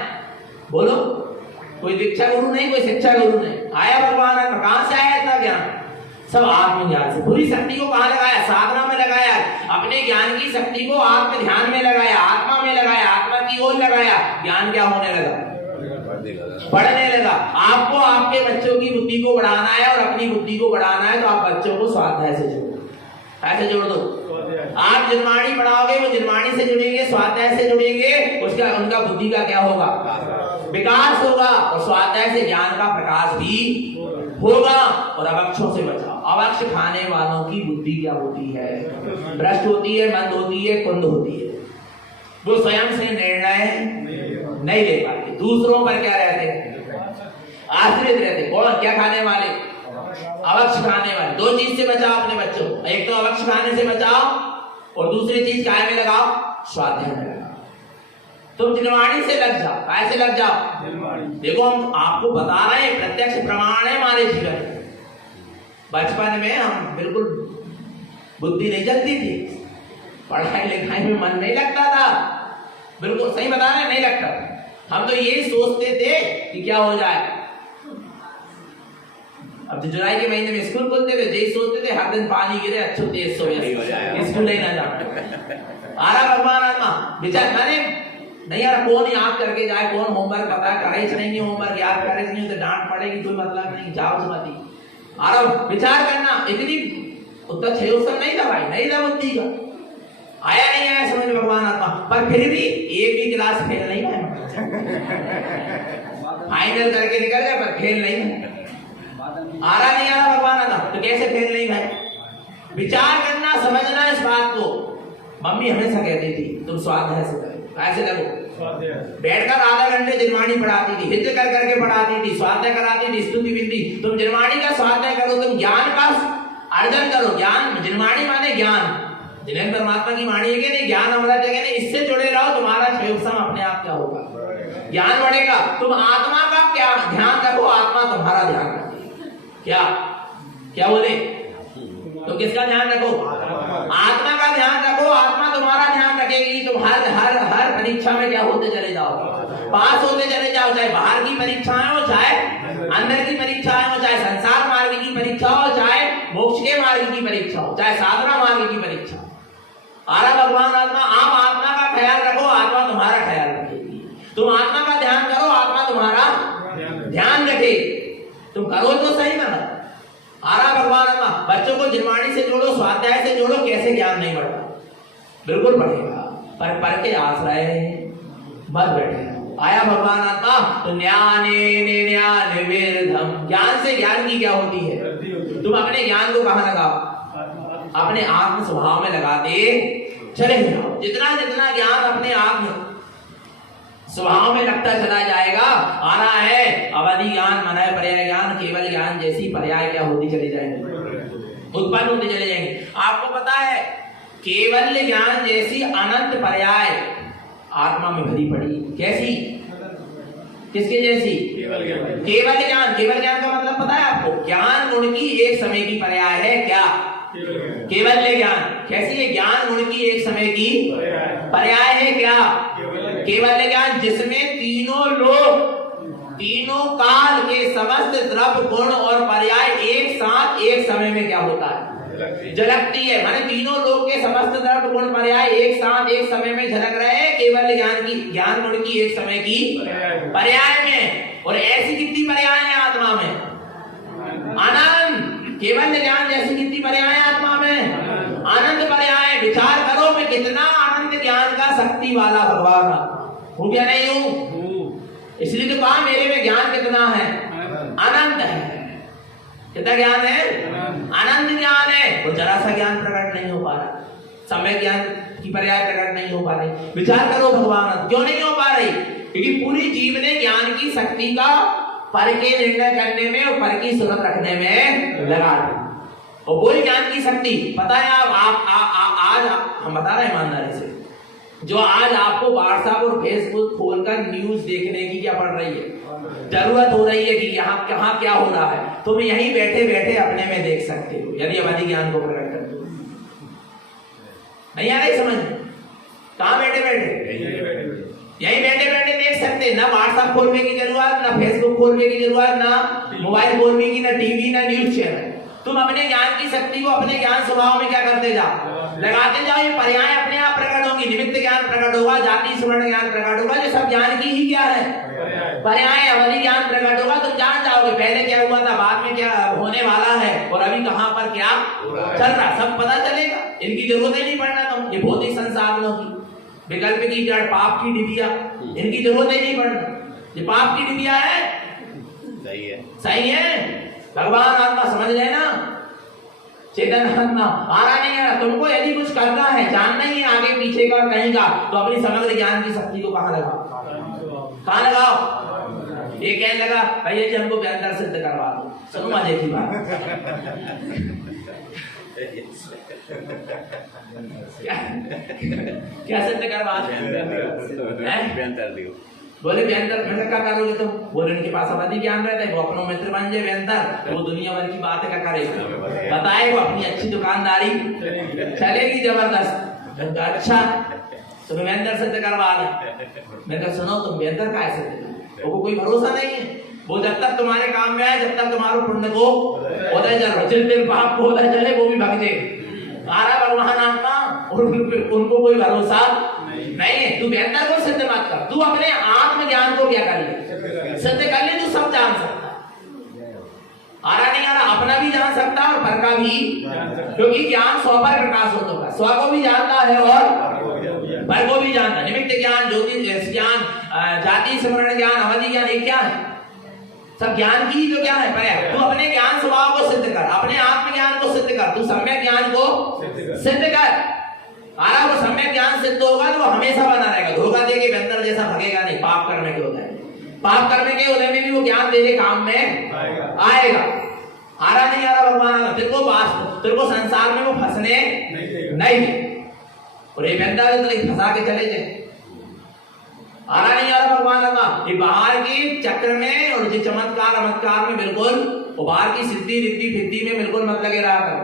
बोलो। कोई दीक्षा गुरु नहीं, कोई शिक्षा गुरु नहीं, आया भगवान आत्मा। कहां से आया इतना ज्ञान? सब आत्मज्ञान से। पूरी शक्ति को कहां लगाया? साधना में लगाया। अपने ज्ञान की शक्ति को आत्म ध्यान में लगाया, आत्मा में लगाया, आत्मा की ओर लगाया। ज्ञान क्या होने लगा? बढ़ने लगा। आपको आपके बच्चों की बुद्धि को बढ़ाना है और अपनी बुद्धि को बढ़ाना है, तो आप बच्चों को स्वाध्याय से जोड़ो। ऐसे जोड़ दो। आप जिनवाणी पढ़ाओगे, वो जिनवाणी से जुड़ेंगे, स्वाध्याय से जुड़ेंगे, उसका उनका बुद्धि का क्या होगा? विकास होगा। और स्वाध्याय से ज्ञान का प्रकाश भी होगा। और अवक्षों से बचाओ। अवक्ष खाने वालों की बुद्धि क्या होती है? भ्रष्ट होती है, मंद होती है, कुंद होती है। वो स्वयं से निर्णय नहीं ले पाते, दूसरों पर क्या रहते हैं? आश्रित रहते। कौन? क्या खाने वाले? अवक्ष खाने वाले। 2 चीज से बचाओ अपने बच्चों को। एक तो अवक्ष खाने से बचाओ और दूसरी चीज काय में लगाओ? स्वाध्याय में लगाओ। तुम जिनवाणी से लग जाओ। काय से लग जाओ? देखो, हम आपको बता रहे हैं, प्रत्यक्ष प्रमाण है हमारे जीवन। बचपन में हम बिल्कुल बुद्धि नहीं चलती थी, पढ़ाई लिखाई में मन नहीं लगता था। बिल्कुल सही बता रहे, नहीं लगता। हम तो ये सोचते थे कि क्या हो जाए। अब तो जुलाई के महीने में स्कूल खोलते थे, यही सोचते थे हर दिन पानी गिरे, अच्छो तेज सो स्कूल नहीं ना जाओ। आरा भगवान आत्मा विचार मैंने नहीं यार, कौन याद करके जाए, कौन होमवर्क पता करे नहीं, होमवर्क याद करे नहीं तो डांट पड़ेगी, कोई मतलब नहीं, जाओ सुमति। आरा विचार करना, इतनी उत्तर 6 उत्तर नहीं था भाई, नहीं था बुद्धि का। आया नहीं आया समझ में भगवान आत्मा। पर फिर भी एक भी क्लास फेल नहीं है। फाइनल करके निकल गए पर फेल नहीं है। आ रहा नहीं आ रहा भगवान आत्मा, तो कैसे फेल नहीं भाई? विचार करना, समझना इस बात को। मम्मी हमेशा कहती थी तुम स्वाध्याय से करो। ऐसे लगो बैठकर आधा घंटे जिनवाणी पढ़ाती थी, हित कर करके पढ़ाती थी, स्वाध्याय कराती थी, स्तुति विनती। तुम जिनवाणी का स्वाध्याय करो, तुम ज्ञान का अर्जन करो। ज्ञान, जिनवाणी माने ज्ञान। जिन्हें परमात्मा की वाणी है कि नहीं, ज्ञान अमृत है कि नहीं, इससे जुड़े रहो। तुम्हारा क्षयोत्सम अपने आप क्या होगा? ज्ञान बढ़ेगा। तुम आत्मा का क्या ध्यान रखो, आत्मा तुम्हारा ध्यान रखेगी। क्या क्या बोले? तो किसका ध्यान रखो? आत्मा का ध्यान रखो, आत्मा तुम्हारा ध्यान रखेगी। तुम हर परीक्षा में क्या होते चले जाओ? पास होते चले जाओ। चाहे बाहर की परीक्षाएं हो, चाहे अंदर की परीक्षाएं हो, चाहे संसार मार्ग की परीक्षा हो, चाहे मोक्ष के मार्ग की परीक्षा हो, चाहे साधना मार्ग की परीक्षा। आरा भगवान आत्मा, आप आत्मा का ख्याल रखो, आत्मा तुम्हारा ख्याल रखेगी। तुम आत्मा का ध्यान करो, आत्मा तुम्हारा ध्यान रखे। तुम करो तो सही ना। आरा भगवान आत्मा, बच्चों को जिनवाणी से जोड़ो, स्वाध्याय से जोड़ो। कैसे ज्ञान नहीं बढ़ता? बिल्कुल बढ़ेगा, पर पढ़ के आश्रय मत बैठे। आया भगवान आत्मा, तो ज्ञान विरधम। ज्ञान से ज्ञान की क्या होती है? तुम अपने ज्ञान को कहां लगाओ? अपने आत्म स्वभाव में लगाते चले जाओ। जितना जितना ज्ञान अपने आत्म स्वभाव में लगता चला जाएगा। आना है अवधि ज्ञान, मनय पर्याय ज्ञान, केवल ज्ञान जैसी पर्याय क्या होती चली जाएंगे, उत्पन्न होते चले जाएंगे। आपको पता है केवल ज्ञान जैसी अनंत पर्याय आत्मा में भरी पड़ी। कैसी? किसके जैसी? केवल ज्ञान। केवल ज्ञान का मतलब पता है आपको? ज्ञान गुण की एक समय की पर्याय है। क्या? केवल ज्ञान। कैसी है? ज्ञान गुण की एक समय की पर्याय है। क्या? केवल ज्ञान, जिसमें तीनों लोग, तीनों काल के समस्त द्रव्य गुण और पर्याय एक साथ एक समय में क्या होता है? झलकती है। माने तीनों लोग के समस्त द्रव्य गुण पर्याय एक साथ एक समय में झलक रहे हैं केवल ज्ञान की, ज्ञान गुण की एक समय की पर्याय में। और ऐसी कितनी पर्याय है आत्मा में? अनंत। केवल ज्ञान जैसी कितनी पर्याय आत्मा में? अनंत पर्याय। विचार करो मैं कितना अनंत ज्ञान का शक्ति वाला भगवान हूं क्या नहीं हूं? इसलिए तो कहा मेरे में ज्ञान कितना है? अनंत है। कितना ज्ञान है? अनंत ज्ञान है। वो जरा सा ज्ञान प्रकट नहीं हो पा रहा, समय ज्ञान की पर्याय प्रकट नहीं हो पा रही। विचार करो भगवान क्यों नहीं हो पा रही? क्योंकि पूरी जीव ने ज्ञान की शक्ति का पर के निर्णय करने में और पर की सुरत रखने में लगा दी। और वही ज्ञान की शक्ति पता है आज हम बता रहे हैं ईमानदारी से, जो आज आपको व्हाट्सएप और फेसबुक खोलकर न्यूज देखने की क्या पड़ रही है, जरूरत हो रही है कि यहाँ कहाँ क्या हो रहा है, तुम यहीं बैठे बैठे अपने में देख सकते हो यदि अवधि ज्ञान को प्रकट करते हो। नहीं आ रही समझ? कहाँ बैठे बैठे? यहीं बैठे बैठे देख सकते, ना व्हाट्सएप खोलने की जरूरत, ना फेसबुक खोलने की जरूरत, ना मोबाइल खोलने की, ना टीवी, ना न्यूज चैनल। तुम अपने ज्ञान की शक्ति को अपने ज्ञान स्वभाव में क्या करते जाओ, लगाते जाओ। ये पर्याय अपने आप प्रकट होंगी, निमित्त ज्ञान प्रकट होगा, जाति स्मरण ज्ञान प्रकट होगा, जो सब ज्ञान की ही क्या है, पर्याय अवधि ज्ञान प्रकट होगा। तुम जान जाओगे पहले क्या हुआ था, बाद में क्या होने वाला है, और अभी कहां पर क्या चल रहा, सब पता चलेगा। इनकी जरूरत ही नहीं पड़ना तुम, ये भौतिक संसाधनों की, विकल्प की जड़, पाप की डिबिया, इनकी जरूरत ही नहीं पड़ना। ये पाप की डिबिया है, सही है, सही है। भगवान आत्मा समझ रहे ना, चेतन आत्मा आ रहा नहीं है। तुमको यदि कुछ करना है, जानना ही है आगे पीछे का कहीं का, तो अपनी समग्र ज्ञान की शक्ति को कहाँ लगाओ, कहाँ लगाओ। ये कहने लगा भैया जी हमको अंदर सिद्ध करवा दो, सुनो मजे की बात। क्या सिद्ध करवा दो? बोले व्यंतर, मैंने क्या करोगे तुम? बोले उनके पास अवधि ज्ञान रहता है, वो अपनों मित्र बन जाए व्यंतर, वो दुनिया भर की बातें क्या करेगा, बताए वो अपनी अच्छी दुकानदारी चलेगी जबरदस्त। अच्छा तो व्यंतर सिद्ध करवा दे। मैं कहा सुनो तुम व्यंतर का ऐसे वो कोई भरोसा नहीं है, वो जब तक तुम्हारे काम में आए, जब तक तुम्हारे पुण्य को उदय जल, जिस दिन पाप को उदय जले वो भी भग जाए। आरा भगवान आत्मा उनको कोई भरोसा नहीं है। तू व्यंतर को सिद्ध मत कर, तू अपने आत्म ज्ञान को क्या कर ले, सिद्ध कर ले, तू सब जान सकता है। आ रहा नहीं आ रहा, अपना भी जान सकता है और पर का भी, क्योंकि ज्ञान स्व पर प्रकाश होता है, स्व को भी जानता है और पर को भी जानता है। निमित्त ज्ञान, ज्योतिष ज्ञान, जाति स्मरण ज्ञान, अवधि ज्ञान, ये क्या है, सब ज्ञान की जो क्या है पर। तू अपने ज्ञान स्वभाव को सिद्ध कर, अपने आत्म ज्ञान को सिद्ध कर, तू सम्यक ज्ञान को सिद्ध कर। आरा वो सम्यक ज्ञान सिद्ध होगा तो वो हमेशा बना रहेगा, धोखा देके व्यंतर जैसा भगेगा नहीं। पाप करने के उदय, पाप करने के उदय में भी वो ज्ञान तेरे काम में आएगा। आरा नहीं आ रहा भगवान, तेरे को संसार में वो फंसने नहीं, और ये व्यंतर तो फंसा के चले जाए। आ रहा नहीं आ रहा भगवान का, ये बाहर के चक्र में और जो चमत्कार में बिल्कुल, वो बाहर की सिद्धि रिद्धि फिद्धि में बिल्कुल मत लगे रहा करो।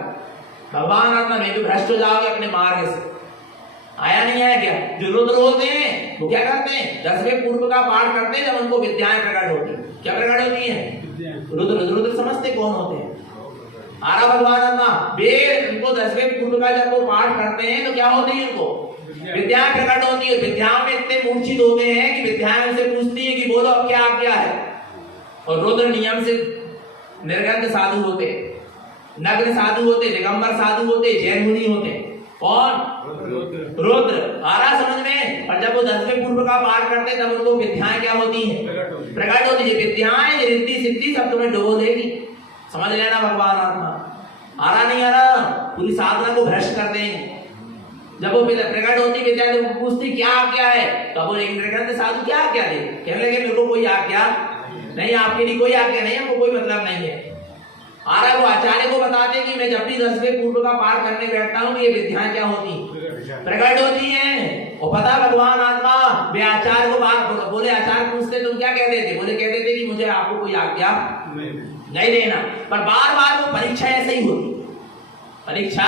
भगवान आत्मा नहीं तो भ्रष्ट हो जाओगे अपने मार्ग से। आया नहीं आया क्या? जो रुद्र होते हैं वो क्या करते हैं, 10वें पूर्व का पाठ करते हैं, जब उनको विद्याएं प्रकट होती है। क्या प्रकट होती है? रुद्र समझते कौन होते हैं? आरा भगवान आत्मा वे उनको 10वें पूर्व का जब वो पाठ करते हैं तो क्या होती है, उनको विद्याएं प्रकट होती है। विद्याओं में इतने मूर्छित होते हैं कि विद्याएं उनसे पूछती है कि बोलो अब क्या आज्ञा है। और रुद्र नियम से निर्गंध साधु होते, नग्न साधु होते, दिगंबर साधु होते, जैन मुनि होते। कौन? रुद्र। आ रहा समझ में? और जब वो 10वें पूर्व का पाठ करते तब उनको विद्याएं क्या होती हैं, प्रकट होती है। विद्याएं रिद्धि सिद्धि सब तुम्हें डुबो देगी, समझ लेना भगवान आत्मा। आ रहा नहीं आ रहा, पूरी साधना को भ्रष्ट कर देंगे। जब वो प्रकट होती विद्या तो पूछती क्या आज्ञा है, तब वो निर्गंध साधु क्या आज्ञा दे, कहने लगे मेरे को कोई आज्ञा नहीं, आपके लिए कोई आज्ञा नहीं, हमको कोई मतलब नहीं है। आ रहा वो आचार्य को बताते कि मैं जब भी 10वें पूर्व का पाठ करने बैठता हूँ ये विद्याएं क्या होती, प्रकट होती हैं। और पता भगवान आत्मा वे आचार्य को बात बोले, आचार्य पूछते तुम क्या कहते थे? बोले कहते थे कि मुझे आपको कोई आज्ञा नहीं देना। पर बार बार वो परीक्षा ऐसे ही होती, परीक्षा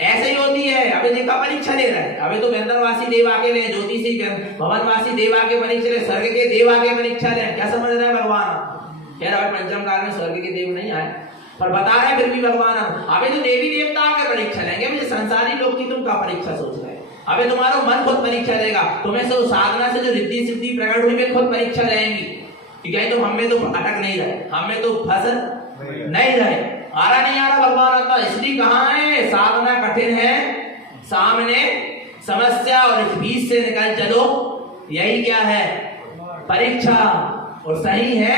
ऐसे ही होती है। अबे जिनका परीक्षा ले रहा है, अबे तो व्यंतरवासी देव आके ले, ज्योतिषी भवनवासी देव आके परीक्षा ले, स्वर्ग के देव आके परीक्षा ले। क्या समझ रहा है भगवान? कह रहा है पंचम काल में स्वर्ग के देव नहीं आए, पर बता रहे फिर भी भगवान अबे तो देवी देवता आके परीक्षा लेंगे। मुझे संसारी लोग की तुम क्या परीक्षा सोच रहे? अबे तुम्हारा मन खुद परीक्षा लेगा, तुम्हें से साधना से जो रिद्धि सिद्धि प्रकट हुई वे खुद परीक्षा लेंगी कि कहीं तो हमें तो अटक नहीं रहे, हमें तो फंस नहीं रहे। आ रहा नहीं आ रहा भगवान आता, इसलिए कहाँ है साधना कठिन है, सामने समस्या और इस बीच से निकल चलो, यही क्या है परीक्षा। और सही है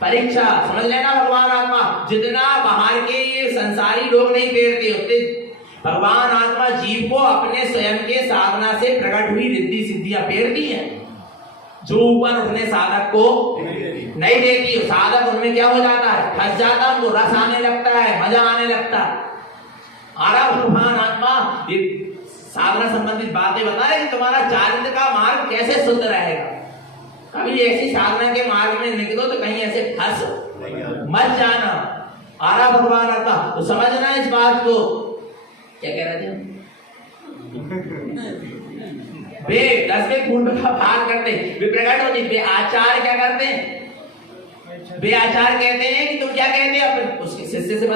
परीक्षा, समझ लेना भगवान आत्मा। जितना बाहर के ये संसारी लोग नहीं पेरते उतने भगवान आत्मा जीव को अपने स्वयं के साधना से प्रकट हुई रिद्धि सिद्धियां पेरती हैं। जो ऊपर उठने साधक को नहीं देती। साधक उनमें क्या हो जाता है, फंस जाता है, उनको रस आने लगता है, मजा आने लगता है। आरा भगवान आत्मा ये साधना संबंधित बातें बता रहे कि तुम्हारा चारित्र का मार्ग कैसे शुद्ध रहेगा। कभी ऐसी साधना के मार्ग में निकलो तो कहीं ऐसे फंस मत जाना। आरा भगवान आत्मा तो समझना इस बात को। क्या कह रहे थे? वे 10वें कुंड का भाग करते, वे प्रकट होते, वे आचार क्या करते हैं? वे आचार कहते हैं कि तुम क्या कहते हैं, उसके शिष्य से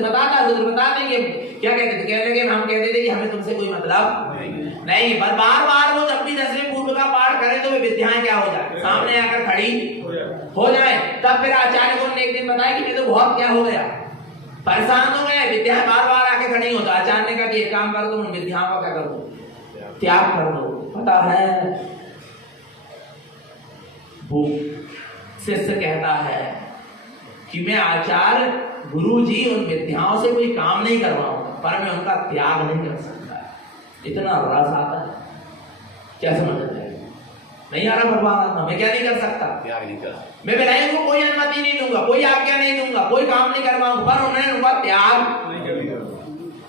बताता, रुद्र बताते हैं कि क्या कहते थे, कहने लगे हम कहते थे कि हमें तुमसे कोई मतलब नहीं। पर बार बार वो जब भी 10वें कुंड का पाठ करें तो वे विद्याएं क्या हो जाए, सामने आकर खड़ी हो जाए। तब फिर आचार्य को एक दिन बताया कि ये तो बहुत क्या हो गया, परेशान हो गए, विद्याएं बार बार आके खड़ी हो। तो आचार्य ने कहा कि एक काम कर दो, उन विद्याओं का क्या कर दो, त्याग कर दो। पता है वो शिष्य कहता है कि मैं आचार्य गुरु जी उन विद्याओं से कोई काम नहीं करवाऊंगा, पर मैं उनका त्याग नहीं कर सकता। इतना रस आता है, क्या समझते हैं? नहीं आ रहा भगवान, मैं क्या नहीं कर सकता, त्याग नहीं कर, मैं विनय को कोई अनुमति नहीं दूंगा, कोई आज्ञा नहीं दूंगा, कोई काम नहीं करवाऊंगा, पर उन्होंने उनका त्याग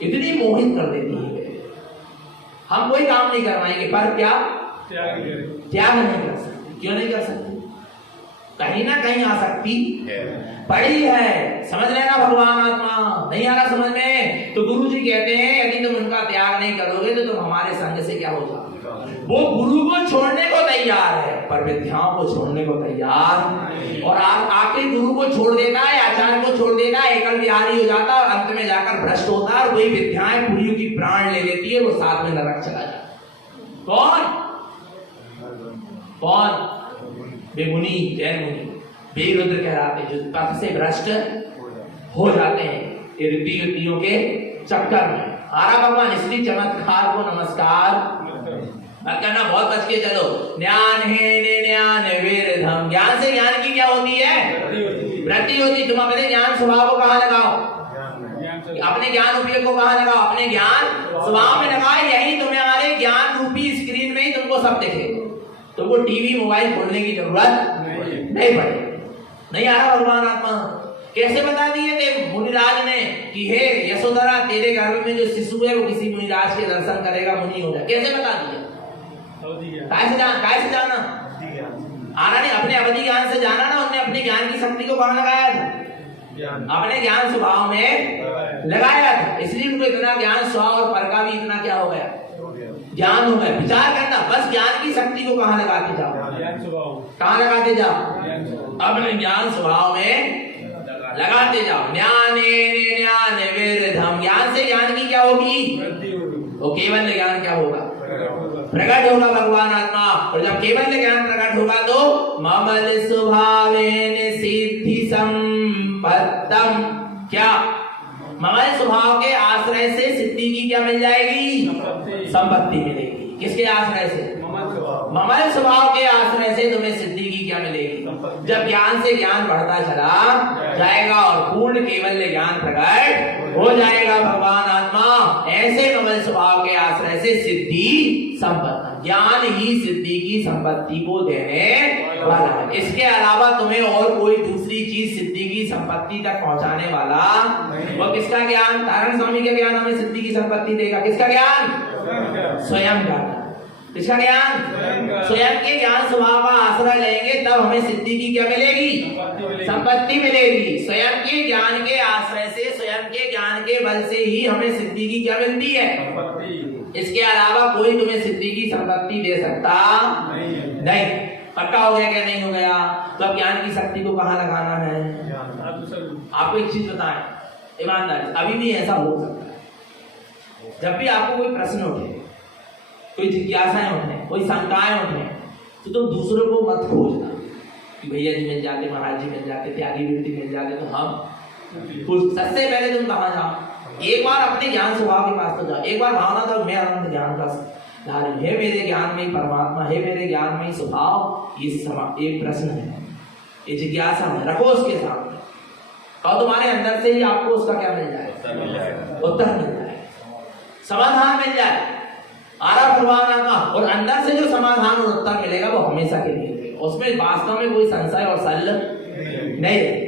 इतनी मोहित कर देती है। हम कोई काम नहीं करवाएंगे, पर क्या त्याग नहीं कर सकते। क्यों नहीं कर सकते? कहीं ना कहीं आसक्ति पड़ी है। समझ रहे ना भगवान आत्मा? नहीं आ रहा समझ में? तो गुरु जी कहते हैं यदि तुम उनका त्याग नहीं करोगे तो तुम हमारे संग से क्या हो जाओगे। वो गुरु को छोड़ने को तैयार है, पर विद्याओं को छोड़ने को तैयार। और आखिर गुरु को छोड़ देता है, आचार्य को छोड़ देता है, एकल विहारी हो जाता है और अंत में जाकर भ्रष्ट होता है। और वही विद्याएं पुलियों की प्राण ले लेती है, वो साथ में नरक चला जाता है। कौन? वे मुनि, जैन मुनि, वे रुद्र कहलाते जो पथ से भ्रष्ट हो जाते हैं ये रीति युक्तियों के चक्कर में। आरा भगवान इसलिए चमत्कार को नमस्कार करना, बहुत बच के चलो। ज्ञान है ज्ञान वेरधम, ज्ञान से ज्ञान की क्या होती है, वृद्धि होती। तुम अपने ज्ञान स्वभाव को कहाँ लगाओ, अपने ज्ञान उपयोग को कहाँ लगाओ, अपने ज्ञान स्वभाव में लगाओ। यही तुम्हारे ज्ञान रूपी स्क्रीन में ही तुमको सब दिखे, तुमको टीवी मोबाइल खोलने की जरूरत नहीं पड़े। नहीं आ रहा भगवान आत्मा? कैसे बता दिए थे मुनिराज ने कि हे यशोधरा तेरे गर्भ में जो शिशु है वो किसी मुनिराज के दर्शन करेगा, मुनि हो जाए। कैसे बता दिया? कैसे जाना? आना नहीं, अपने अवधि ज्ञान से जाना ना। उन्होंने अपने ज्ञान की शक्ति को कहाँ लगाया था, अपने ज्ञान स्वभाव में लगाया था। इसलिए उनको इतना ज्ञान स्वभाव और पर का भी इतना क्या हो गया, ज्ञान हो गया। विचार करना, बस ज्ञान की शक्ति को कहाँ लगाते जाओ, कहाँ लगाते जाओ, अपने ज्ञान स्वभाव में लगाते जाओ। ज्ञान वेरधम, ज्ञान से ज्ञान की क्या होगी, वो केवल ज्ञान क्या होगा, प्रकट होगा भगवान आत्मा। और जब केवल ज्ञान प्रकट होगा तो ममल स्वभावेन सिद्धि संपत्तम, क्या ममल स्वभाव के आश्रय से सिद्धि की क्या मिल जाएगी, संपत्ति मिलेगी। किसके आश्रय से? ममल स्वभाव के आश्रय से तुम्हें सिद्धि की क्या मिलेगी। जब ज्ञान से ज्ञान बढ़ता चला जाएगा और पूर्ण केवल ज्ञान प्रकट हो जाएगा भगवान आत्मा, ऐसे ममल स्वभाव के आश्रय से सिद्धि संपत्ति, ज्ञान ही सिद्धि की संपत्ति को देने वाला है। इसके अलावा तुम्हें और कोई दूसरी चीज सिद्धि की संपत्ति तक पहुंचाने वाला वो किसका ज्ञान? तारण स्वामी का ज्ञान हमें सिद्धि की संपत्ति देगा। किसका ज्ञान? स्वयं का। किसका ज्ञान? स्वयं के ज्ञान स्वभाव का आश्रय लेंगे तब हमें सिद्धि की क्या मिलेगी, संपत्ति मिलेगी। स्वयं के ज्ञान के आश्रय से, स्वयं के ज्ञान के बल से ही हमें सिद्धि की क्या मिलती है, इसके अलावा कोई तुम्हें सिद्धि की संपत्ति दे सकता नहीं। पक्का हो गया क्या? नहीं हो गया तो अब ज्ञान की शक्ति को कहाँ लगाना है? आपको एक चीज बताएं ईमानदारी, अभी भी ऐसा हो सकता है जब भी आपको कोई प्रश्न उठे, कोई जिज्ञासाएं उठे, कोई शंकाएं उठे, तो तुम दूसरों को मत खोजना कि भैया जी मिल जाते, महाराज जी मिल जाते, त्यागी व्यक्ति मिल जाते तो हम कुछ। सबसे पहले तुम कहाँ जाओ, एक बार अपने ज्ञान स्वभाव के पास तो जाओ। एक बार भावना तो मैं अनंत ज्ञान का धारी, हे मेरे ज्ञान में ही परमात्मा, हे मेरे ज्ञान में ही स्वभाव, ये प्रश्न है, ये जिज्ञासा है, रखो उसके सामने और तुम्हारे अंदर से ही आपको उसका क्या मिल जाए, उत्तर मिल जाए, समाधान मिल जाए। आरा भगवान आत्मा, और अंदर से जो समाधान और उत्तर मिलेगा वो हमेशा के लिए उसमें वास्तव में कोई संशय और सल नहीं है।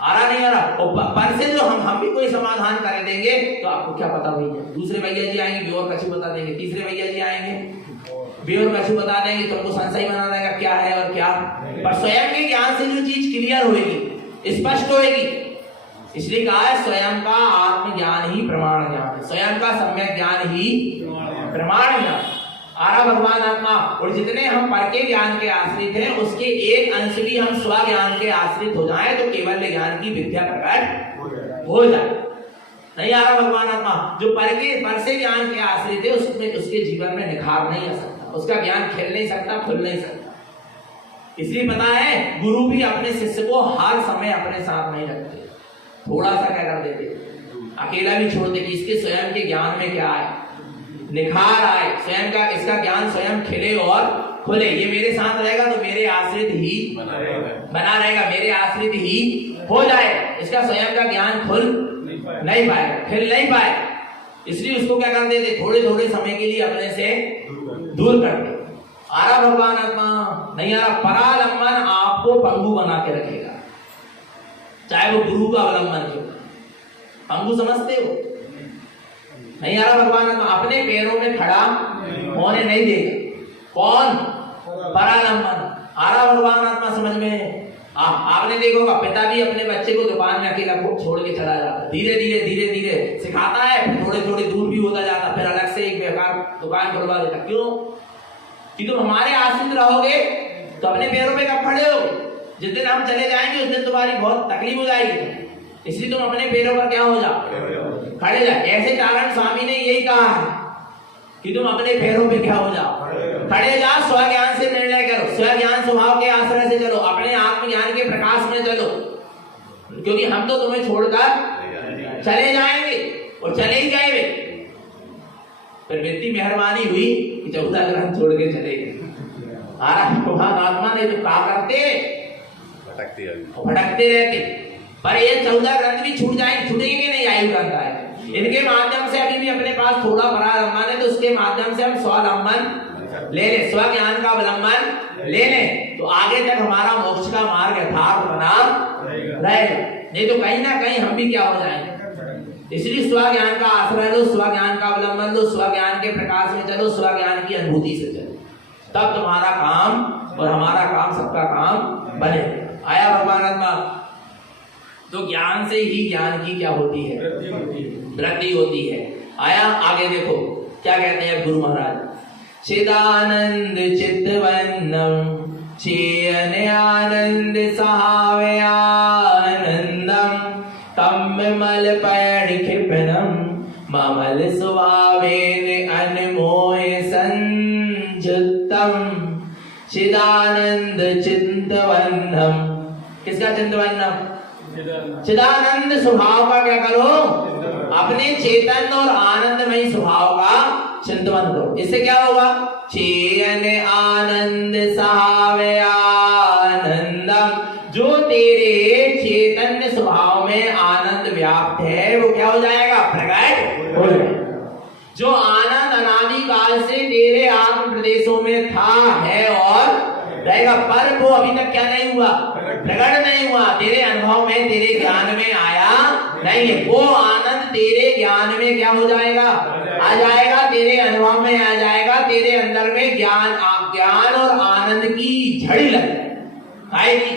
आ रहा नहीं आ रहा? और पर से जो हम भी कोई समाधान कर देंगे तो आपको क्या पता भैया, दूसरे भैया जी आएंगे बेवर कछु बता देंगे, तीसरे भैया जी आएंगे बेवर कछु बता देंगे, तुमको संशय बना देगा क्या है और क्या। पर स्वयं के ज्ञान से जो चीज क्लियर होगी, स्पष्ट होगी, इसलिए कहा है स्वयं का आत्मज्ञान ही प्रमाण ज्ञान है, स्वयं का सम्यक ज्ञान ही प्रमाण ज्ञान। आरा भगवान आत्मा, और जितने हम पर के ज्ञान के आश्रित हैं उसके एक अंश भी हम स्व ज्ञान के आश्रित हो जाएं तो केवल ज्ञान की विद्या प्रकट हो जाए। नहीं आ रहा भगवान आत्मा, जो पर से ज्ञान के आश्रित है उसमें उसके जीवन में निखार नहीं आ सकता, उसका ज्ञान खिल नहीं सकता, फुल नहीं सकता। इसलिए पता है गुरु भी अपने शिष्य को हर समय अपने साथ नहीं रखते, थोड़ा सा क्या कर देते, अकेला भी छोड़ दे कि इसके स्वयं के ज्ञान में क्या है, निखार आए, स्वयं का इसका ज्ञान स्वयं खिले और खुले। ये मेरे साथ रहेगा तो मेरे आश्रित ही बना रहेगा, मेरे आश्रित ही हो जाए, इसका स्वयं का ज्ञान खुल नहीं पाएगा, खिल नहीं पाए। इसलिए उसको क्या कर देते, थोड़े थोड़े समय के लिए अपने से दूर करते। आ रहा भगवान आत्मा, नहीं आ रहा। परालंबन आपको पंगु बना के रखेगा, चाहे वो गुरु का अवलंबन हो। पंगु समझते हो? नहीं आ रहा भगवान आत्मा, अपने पैरों में खड़ा होने नहीं देगा। कौन? परालंबन। आ रहा भगवान आत्मा समझ में? आपने देखा होगा पिता भी अपने बच्चे को दुकान में अकेला छोड़ के चला जाता, धीरे धीरे सिखाता है, फिर थोड़े थोड़े दूर भी होता जाता, फिर अलग से एक बेकार दुकान खुलवा देता। क्यों? कि तुम हमारे आश्रित रहोगे तो अपने पैरों पे कब खड़े होगे? जिस दिन हम चले जाएंगे उस दिन तुम्हारी बहुत तकलीफ हो जाएगी, इसलिए तुम अपने पैरों पर क्या हो जाओ, खड़े जाओ। ऐसे कारण स्वामी ने यही कहा है कि तुम अपने पैरों पे क्या हो जाओ, खड़े जाओ, स्वज्ञान से निर्णय करो, स्वज्ञान स्वभाव के आश्रय से चलो, अपने आत्मज्ञान के प्रकाश में चलो, क्योंकि हम तो तुम्हें छोड़कर चले जाएंगे और चले ही जाएंगे। फिर इतनी मेहरबानी हुई कि 14 ग्रह छोड़ के चले गए। भगवान आत्मा ने जो कहा करते भटकते रहते, पर ये 14 ग्रंथ भी छूटेंगे नहीं, आयु ग्रंथ है। इनके माध्यम से अभी भी अपने पास थोड़ा परालंबन है, तो उसके माध्यम से हम स्वावलंबन ले ले, स्व ज्ञान का अवलंबन ले ले, तो आगे तक हमारा मोक्ष का मार्ग यथार्थ बना रहेगा। नहीं तो कहीं ना कहीं हम भी क्या हो जाएंगे। इसलिए स्व ज्ञान का आश्रय लो, स्व ज्ञान का अवलंबन लो, स्व ज्ञान के प्रकाश में चलो, स्व ज्ञान की अनुभूति से चलो, तब तुम्हारा काम और हमारा काम सबका काम बने। आया भगवान आत्मा, तो ज्ञान से ही ज्ञान की क्या होती है, वृद्धि होती है। आया आगे देखो क्या कहते हैं गुरु महाराज, चिदानंद चित्तवन्नम चेयन आनंद सहावयानंदम तम मल पैण क्षिपनम ममल सुभावेन अनमोह संजुक्तम। चिदानंद चित्तवन्नम, किसका चित्तवन्नम? चिदानंद स्वभाव का क्या करो, अपने चेतन और आनंदमय स्वभाव का चिंतन करो। इससे क्या होगा, चेयन आनंद सहावयानंदम, जो तेरे चैतन्य स्वभाव में आनंद व्याप्त है वो क्या हो जाएगा, प्रकट हो जाएगा। जो आनंद अनादि काल से तेरे आत्म प्रदेशों में था, है और रहेगा, पर वो अभी तक क्या नहीं हुआ, प्रकट नहीं हुआ, तेरे अनुभव में, तेरे ज्ञान में आया नहीं है। वो आनंद तेरे ज्ञान में क्या हो जाएगा, आ जाएगा, तेरे अनुभव में आ जाएगा, तेरे अंदर में ज्ञान और आनंद की झड़ी लग जाएगी।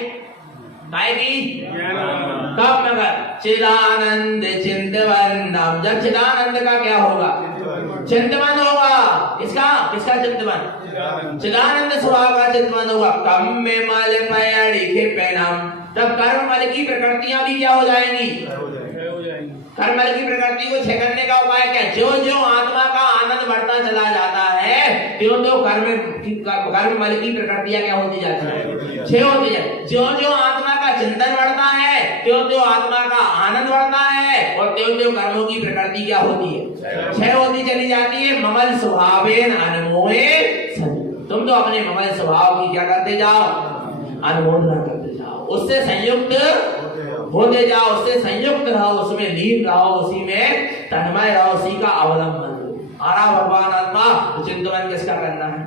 कब? मगर चिदानंद चिंतवन्नम, जब चिदानंद का क्या होगा, चिंतवन होगा। किसका चिंतवन? चिदानंद स्वभाव का चिंतवन होगा। कम में मल पैड़ी क्षिपनम, तब कर्म मल की प्रकृतियां भी क्या हो जाएंगी, कर्म मल की प्रकृति को छह करने का उपाय क्या? जो आत्मा का आनंद बढ़ता चला जाता है त्यों कर्म मल की प्रकृतियां क्या होती जाती है, छह होती जाती। जो आत्मा का चिंतन बढ़ता है त्यों आत्मा का आनंद बढ़ता है, और त्यों कर्मों की प्रकृति क्या होती है, छह होती चली जाती है। ममल स्वभावेन अनमोहे, तुम तो अपने ममल स्वभाव की क्या करते जाओ, अनुमोदना करते जाओ, उससे संयुक्त होते जाओ, उससे संयुक्त रहो, उसमें लीन रहो, उसी में तन्मय रहो, उसी का अवलंबन लो। आ रहा भगवान आत्मा, तो चिंतन किसका करना है,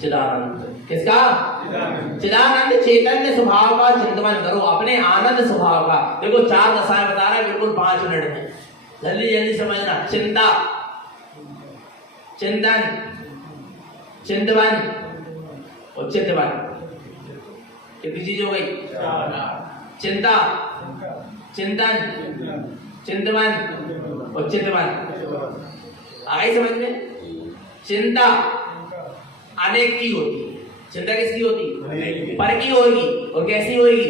चिदानंद। किसका? चिदानंद चैतन्य स्वभाव का चिंतन करो, अपने आनंद स्वभाव का। देखो 4 दशाएं बता रहा है, बिल्कुल 5 मिनट में, जल्दी जल्दी समझना। चिंता, चिंतन, चिंतवन और चित्तवन। कितनी चीज हो गई? चिंता, चिंतन, चिंतवन और चित्तवन। आई समझ में? चिंता अनेक की होती है। चिंता किसकी होती है? पर की होगी। और कैसी होगी?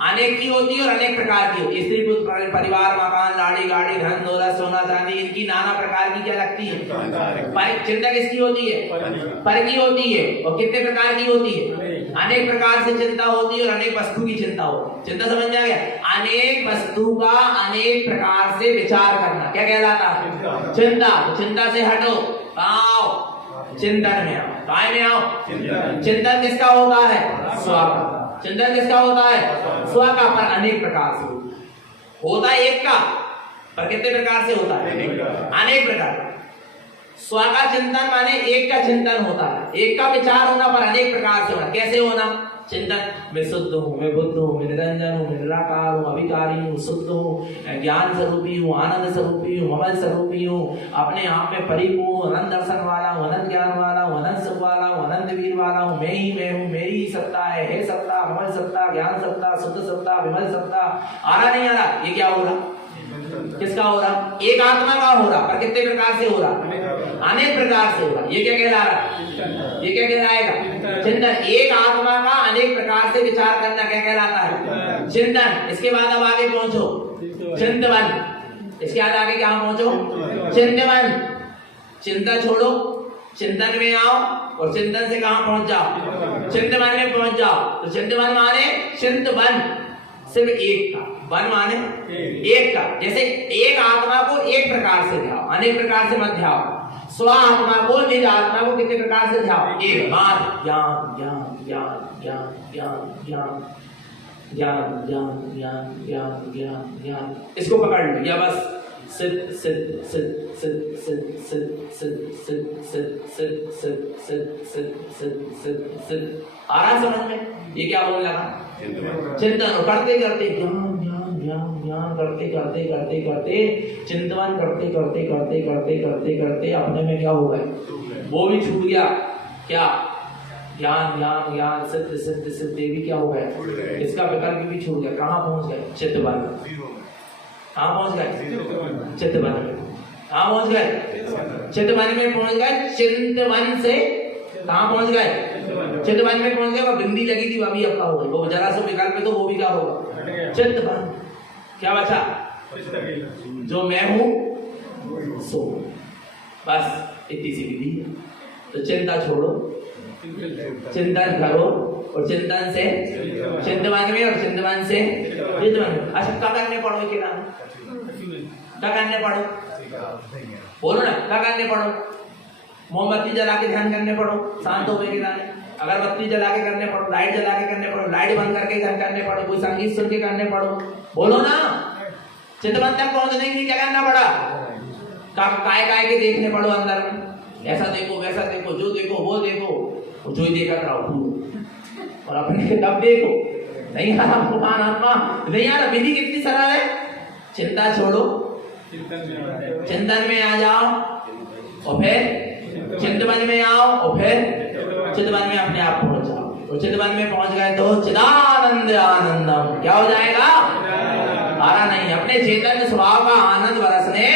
अनेक की होती है और अनेक प्रकार की होती है। स्त्री पुत्र परिवार मकान लाड़ी गाड़ी धन दौलत सोना चांदी, इनकी नाना प्रकार की क्या लगती है? पर। चिंता किसकी होती है? पर की होती है। और कितने प्रकार की होती है? अनेक प्रकार से चिंता होती है और अनेक वस्तु की चिंता होती है। चिंता समझ आ गया? अनेक वस्तु का अनेक प्रकार से विचार करना क्या कहलाता है? चिंता। चिंता से हटो, आओ चिंतन में आओ। काय में आओ? चिंतन किसका होता है? स्व का। चिंतन किसका होता है? स्व का। पर अनेक प्रकार से होता है। एक का, पर कितने प्रकार से होता है? अनेक प्रकार। स्व का चिंतन माने एक का चिंतन होता है, एक का विचार होना, पर अनेक प्रकार से होना। कैसे होना? चिंतन, मैं शुद्ध हूँ, मैं बुद्ध हूँ, मैं निरंजन हूँ, मैं निराकार हूँ, अविकारी हूँ, शुद्ध हूँ, ज्ञान स्वरूपी हूँ, आनंद स्वरूपी हूँ, ममल स्वरूपी हूँ, अपने आप में परिपूर्ण, अनंत दर्शन वाला हूँ, अनंत ज्ञान वाला हूँ, अनंत सुख वाला हूँ, अनंत वीर वाला हूँ, मैं हूँ, मेरी ही सत्ता है सत्ता, ममल सत्ता, ज्ञान सत्ता, शुद्ध सत्ता, विमल सत्ता। आ रहा नहीं आ रहा? ये क्या हो रहा? किसका हो रहा? एक आत्मा का हो रहा, पर कितने प्रकार से हो रहा? अनेक प्रकार से हो रहा। ये क्या कह रहा है? ये क्या कहलाएगा? चिंतन। एक आत्मा का अनेक प्रकार से विचार करना क्या कहलाता है? चिंतन। इसके बाद अब आगे पहुंचो, चिंतवन। इसके बाद आगे क्या पहुंचो? चिंतवन। चिंता छोड़ो, चिंतन में आओ और चिंतन से कहां पहुंच जाओ? चिंतवन में पहुंच जाओ। तो चिंतवन माने चिंतवन, सिर्फ एक का। वन माने एक का। जैसे एक आत्मा को एक प्रकार से ध्याओ, अनेक प्रकार से मत ध्याओ। स्व आत्मा को, निज आत्मा को कितने प्रकार से ध्याओ? एक बार। ज्ञान ज्ञान ज्ञान ज्ञान ज्ञान ज्ञान ज्ञान ज्ञान ज्ञान ज्ञान ज्ञान ज्ञान। इसको पकड़ लो, या बस सिद्ध सिद्ध सिद्ध सिद्ध सिद्ध सिद्ध सिद्ध सिद्ध सिद्ध सिद्ध सिद्ध सिद्ध सिद्ध सिद्ध सिद्ध। आ रहा समझ में? ये क्या बोलने लगा? चिंतन करते करते ज्ञान ज्ञान ज्ञान ज्ञान करते करते करते करते चिंतन करते करते करते करते करते करते अपने में क्या हो गए? वो भी छूट गया। क्या? ज्ञान ज्ञान ज्ञान सिद्ध सिद्ध सिद्ध भी क्या हो गया? इसका विकल्प भी छूट गया। कहाँ पहुंच गए? चित्तवन। कहाँ पहुंच गए? चित्तवन में। कहाँ पहुंच गए? चित्तवन में पहुंच गए। चिंतवन से कहाँ पहुंच गए? चित्तवन में पहुंच गए। वो बिंदी लगी थी, वो भी अपना हो गई। वो जरा सा विकल्प है तो वो भी क्या होगा? चित्तवन। क्या बचा? जो मैं हूं सो। बस इतनी सी विधि है। तो चिंता छोड़ो, चिंतन करो और चिंतन से चिंतवन में, और चिंतवन से चिंतवन में। अच्छा क्या करने पड़ो? क्या करने पड़ो? बोलो ना, क्या करने पड़ो? मोमबत्ती जला के ध्यान करने पड़ो, शांत होने के लिए। अगरबत्ती जला के करने पड़ो, लाइट जला के करने पड़ो, लाइट बंद करके ध्यान करने पड़ो, कोई संगीत सुन के करने पड़ो। बोलो ना। चिंतवन तक पहुंचने के लिए क्या करना पड़ा? काय काय के देखने पड़ो अंदर में। ऐसा देखो, वैसा देखो, जो देखो वो देखो, जो ही देखा रहो और अपने तब देखो। नहीं आ रहा नहीं आ रहा। विधि कितनी सरल है। चिंता छोड़ो, चिंतन में आ जाओ और फिर चिंतवन में आओ और फिर चिंतवन में अपने आप पहुंच जाओ। और चिंतवन में पहुंच गए तो चिदानंद आनंदम क्या हो जाएगा? आरा नहीं, अपने चेतन स्वभाव का आनंद बरसने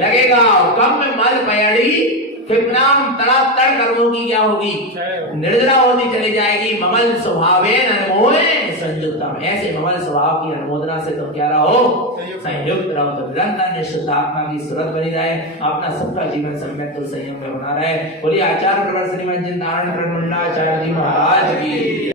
लगेगा। कम में मल पयड़ी कृपनाम तड़ातड़ कर्मों की क्या होगी? निर्जरा होती चली जाएगी। ममल स्वभावे अनमोहे संयुक्तम। ऐसे ममल स्वभाव की अनुमोदना से तुम क्या रहो? संयुक्त रहो। तो निरंतर निश्चित आत्मा की सूरत बनी रहे, अपना सबका जीवन सम्यक तो संयम में बना रहे। बोलिए आचार्य प्रवर श्रीमद जिन नारायण मंडलाचार्य जी महाराज की।